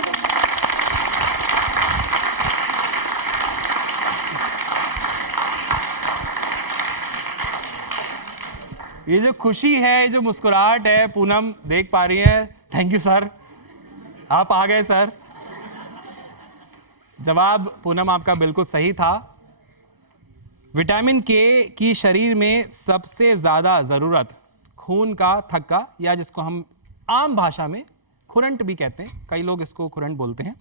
ये जो खुशी है, ये जो मुस्कुराहट है, पूनम देख पा रही है। थैंक यू सर, आप आ गए सर। जवाब पूनम आपका बिल्कुल सही था। विटामिन के की शरीर में सबसे ज्यादा जरूरत खून का थक्का, या जिसको हम आम भाषा में खुरंट भी कहते हैं, कई लोग इसको खुरंट बोलते हैं,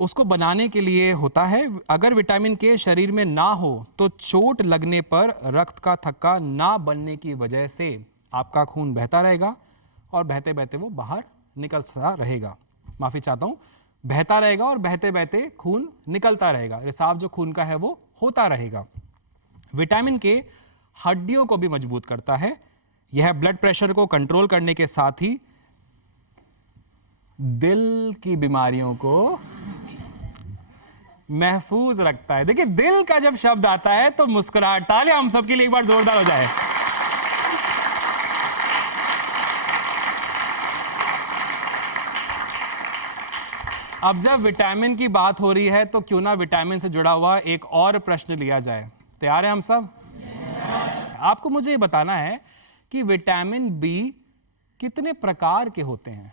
उसको बनाने के लिए होता है। अगर विटामिन के शरीर में ना हो तो चोट लगने पर रक्त का थक्का ना बनने की वजह से आपका खून बहता रहेगा और बहते बहते वो बाहर निकलता रहेगा। माफ़ी चाहता हूँ, बहता रहेगा और बहते बहते खून निकलता रहेगा। रिसाव जो खून का है वो होता रहेगा। विटामिन के हड्डियों को भी मजबूत करता है। यह ब्लड प्रेशर को कंट्रोल करने के साथ ही दिल की बीमारियों को महफूज रखता है। देखिए, दिल का जब शब्द आता है तो मुस्कुराहट, तालियां हम सबके लिए एक बार जोरदार हो जाए। अब जब विटामिन की बात हो रही है तो क्यों ना विटामिन से जुड़ा हुआ एक और प्रश्न लिया जाए। तैयार है हम सब? आपको मुझे ये बताना है कि विटामिन बी कितने प्रकार के होते हैं।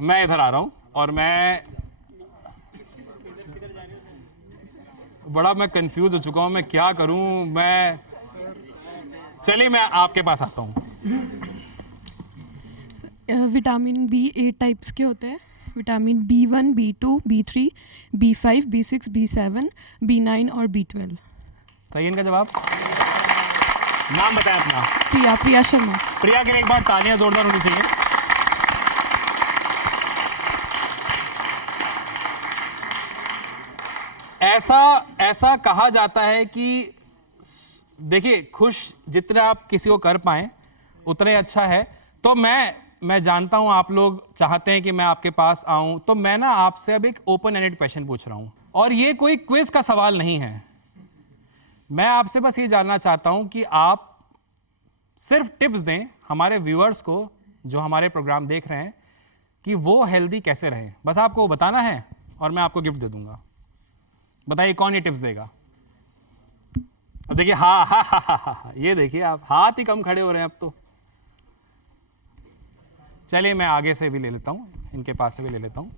मैं इधर आ रहा हूं और मैं कंफ्यूज हो चुका हूं, मैं क्या करूं। चलिए मैं आपके पास आता हूं। विटामिन बी 8 टाइप्स के होते हैं। Vitamin B1, B2, B3, B5, B6, B7, B9 और B12। सही इनका जवाब। नाम बताएं अपना। प्रिया शर्मा। प्रिया के लिए एक बार तालियां जोरदार होनी चाहिए। ऐसा कहा जाता है कि देखिए, खुश जितना आप किसी को कर पाएं उतना ही अच्छा है। तो मैं जानता हूं आप लोग चाहते हैं कि मैं आपके पास आऊं, तो मैं ना आपसे अब एक ओपन एंडेड क्वेश्चन पूछ रहा हूं और ये कोई क्विज का सवाल नहीं है। मैं आपसे बस ये जानना चाहता हूं कि आप सिर्फ टिप्स दें हमारे व्यूअर्स को जो हमारे प्रोग्राम देख रहे हैं कि वो हेल्दी कैसे रहें। बस आपको बताना है और मैं आपको गिफ्ट दे दूंगा। बताइए कौन ये टिप्स देगा। अब देखिए, हाँ, ये देखिए, आप हाथ ही कम खड़े हो रहे हैं अब तो। चलिए मैं आगे से भी ले लेता हूँ, इनके पास से भी ले लेता हूँ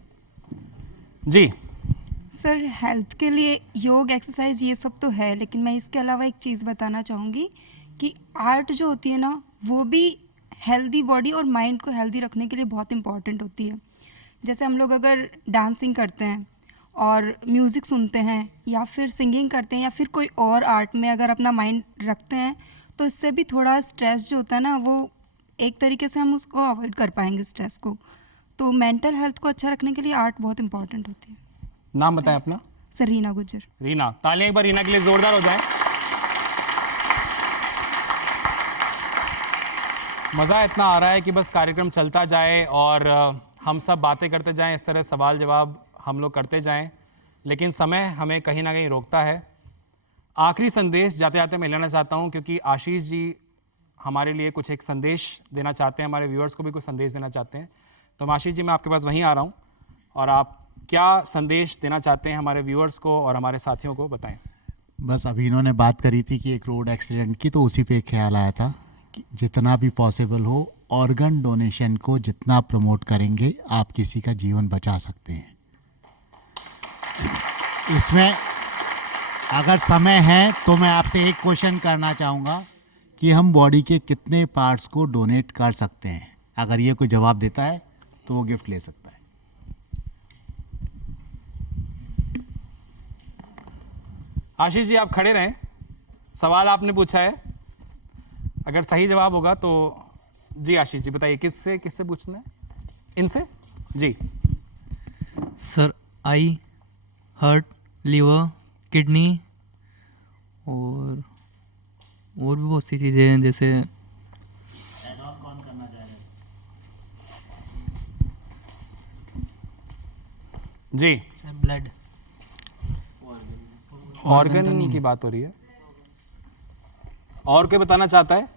जी। सर, हेल्थ के लिए योग, एक्सरसाइज ये सब तो है, लेकिन मैं इसके अलावा एक चीज़ बताना चाहूँगी कि आर्ट जो होती है ना, वो भी हेल्दी बॉडी और माइंड को हेल्दी रखने के लिए बहुत इम्पॉर्टेंट होती है। जैसे हम लोग अगर डांसिंग करते हैं और म्यूज़िक सुनते हैं या फिर सिंगिंग करते हैं या फिर कोई और आर्ट में अगर अपना माइंड रखते हैं तो इससे भी थोड़ा स्ट्रेस जो होता है ना, वो एक तरीके से हम उसको अवॉइड कर पाएंगे स्ट्रेस को। तो मेंटल हेल्थ को अच्छा रखने के लिए आर्ट बहुत इंपॉर्टेंट होती है। नाम बताएं अपना। सर, रीना गुज्जर। रीना, तालियां एक बार रीना के लिए जोरदार हो जाए। मज़ा इतना आ रहा है कि बस कार्यक्रम चलता जाए और हम सब बातें करते जाएं, इस तरह सवाल जवाब हम लोग करते जाएं, लेकिन समय हमें कहीं ना कहीं रोकता है। आखिरी संदेश जाते जाते मैं लेना चाहता हूं, क्योंकि आशीष जी हमारे लिए कुछ एक संदेश देना चाहते हैं, हमारे व्यूअर्स को भी कुछ संदेश देना चाहते हैं। तो आशीष जी, मैं आपके पास वहीं आ रहा हूं और आप क्या संदेश देना चाहते हैं हमारे व्यूअर्स को और हमारे साथियों को, बताएं। बस अभी इन्होंने बात करी थी कि एक रोड एक्सीडेंट की, तो उसी पे एक ख्याल आया था कि जितना भी पॉसिबल हो ऑर्गन डोनेशन को जितना प्रमोट करेंगे आप किसी का जीवन बचा सकते हैं। इसमें अगर समय है तो मैं आपसे एक क्वेश्चन करना चाहूँगा कि हम बॉडी के कितने पार्ट्स को डोनेट कर सकते हैं। अगर ये कोई जवाब देता है तो वो गिफ्ट ले सकता है। आशीष जी, आप खड़े रहें। सवाल आपने पूछा है, अगर सही जवाब होगा तो जी आशीष जी बताइए, किससे पूछना है? इनसे जी। सर, आई, हार्ट, लीवर, किडनी और भी बहुत सी चीज़ें हैं, जैसे कौन करना चाहेगा? जी सर, ब्लड, ऑर्गन की बात हो रही है। और कोई बताना चाहता है?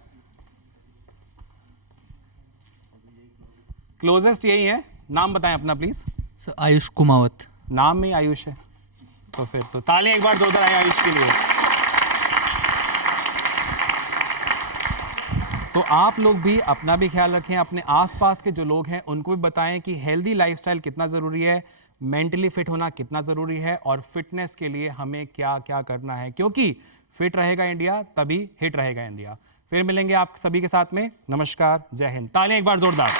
क्लोजेस्ट यही है। नाम बताएं अपना प्लीज। सर, आयुष कुमावत। नाम में आयुष है तो फिर तो तालियां एक बार जोरदार आए आयुष के लिए। तो आप लोग भी अपना भी ख्याल रखें, अपने आसपास के जो लोग हैं उनको भी बताएं कि हेल्दी लाइफस्टाइल कितना ज़रूरी है, मेंटली फिट होना कितना ज़रूरी है और फिटनेस के लिए हमें क्या क्या करना है, क्योंकि फिट रहेगा इंडिया तभी हिट रहेगा इंडिया। फिर मिलेंगे आप सभी के साथ में। नमस्कार, जय हिंद। तालियां एक बार जोरदार।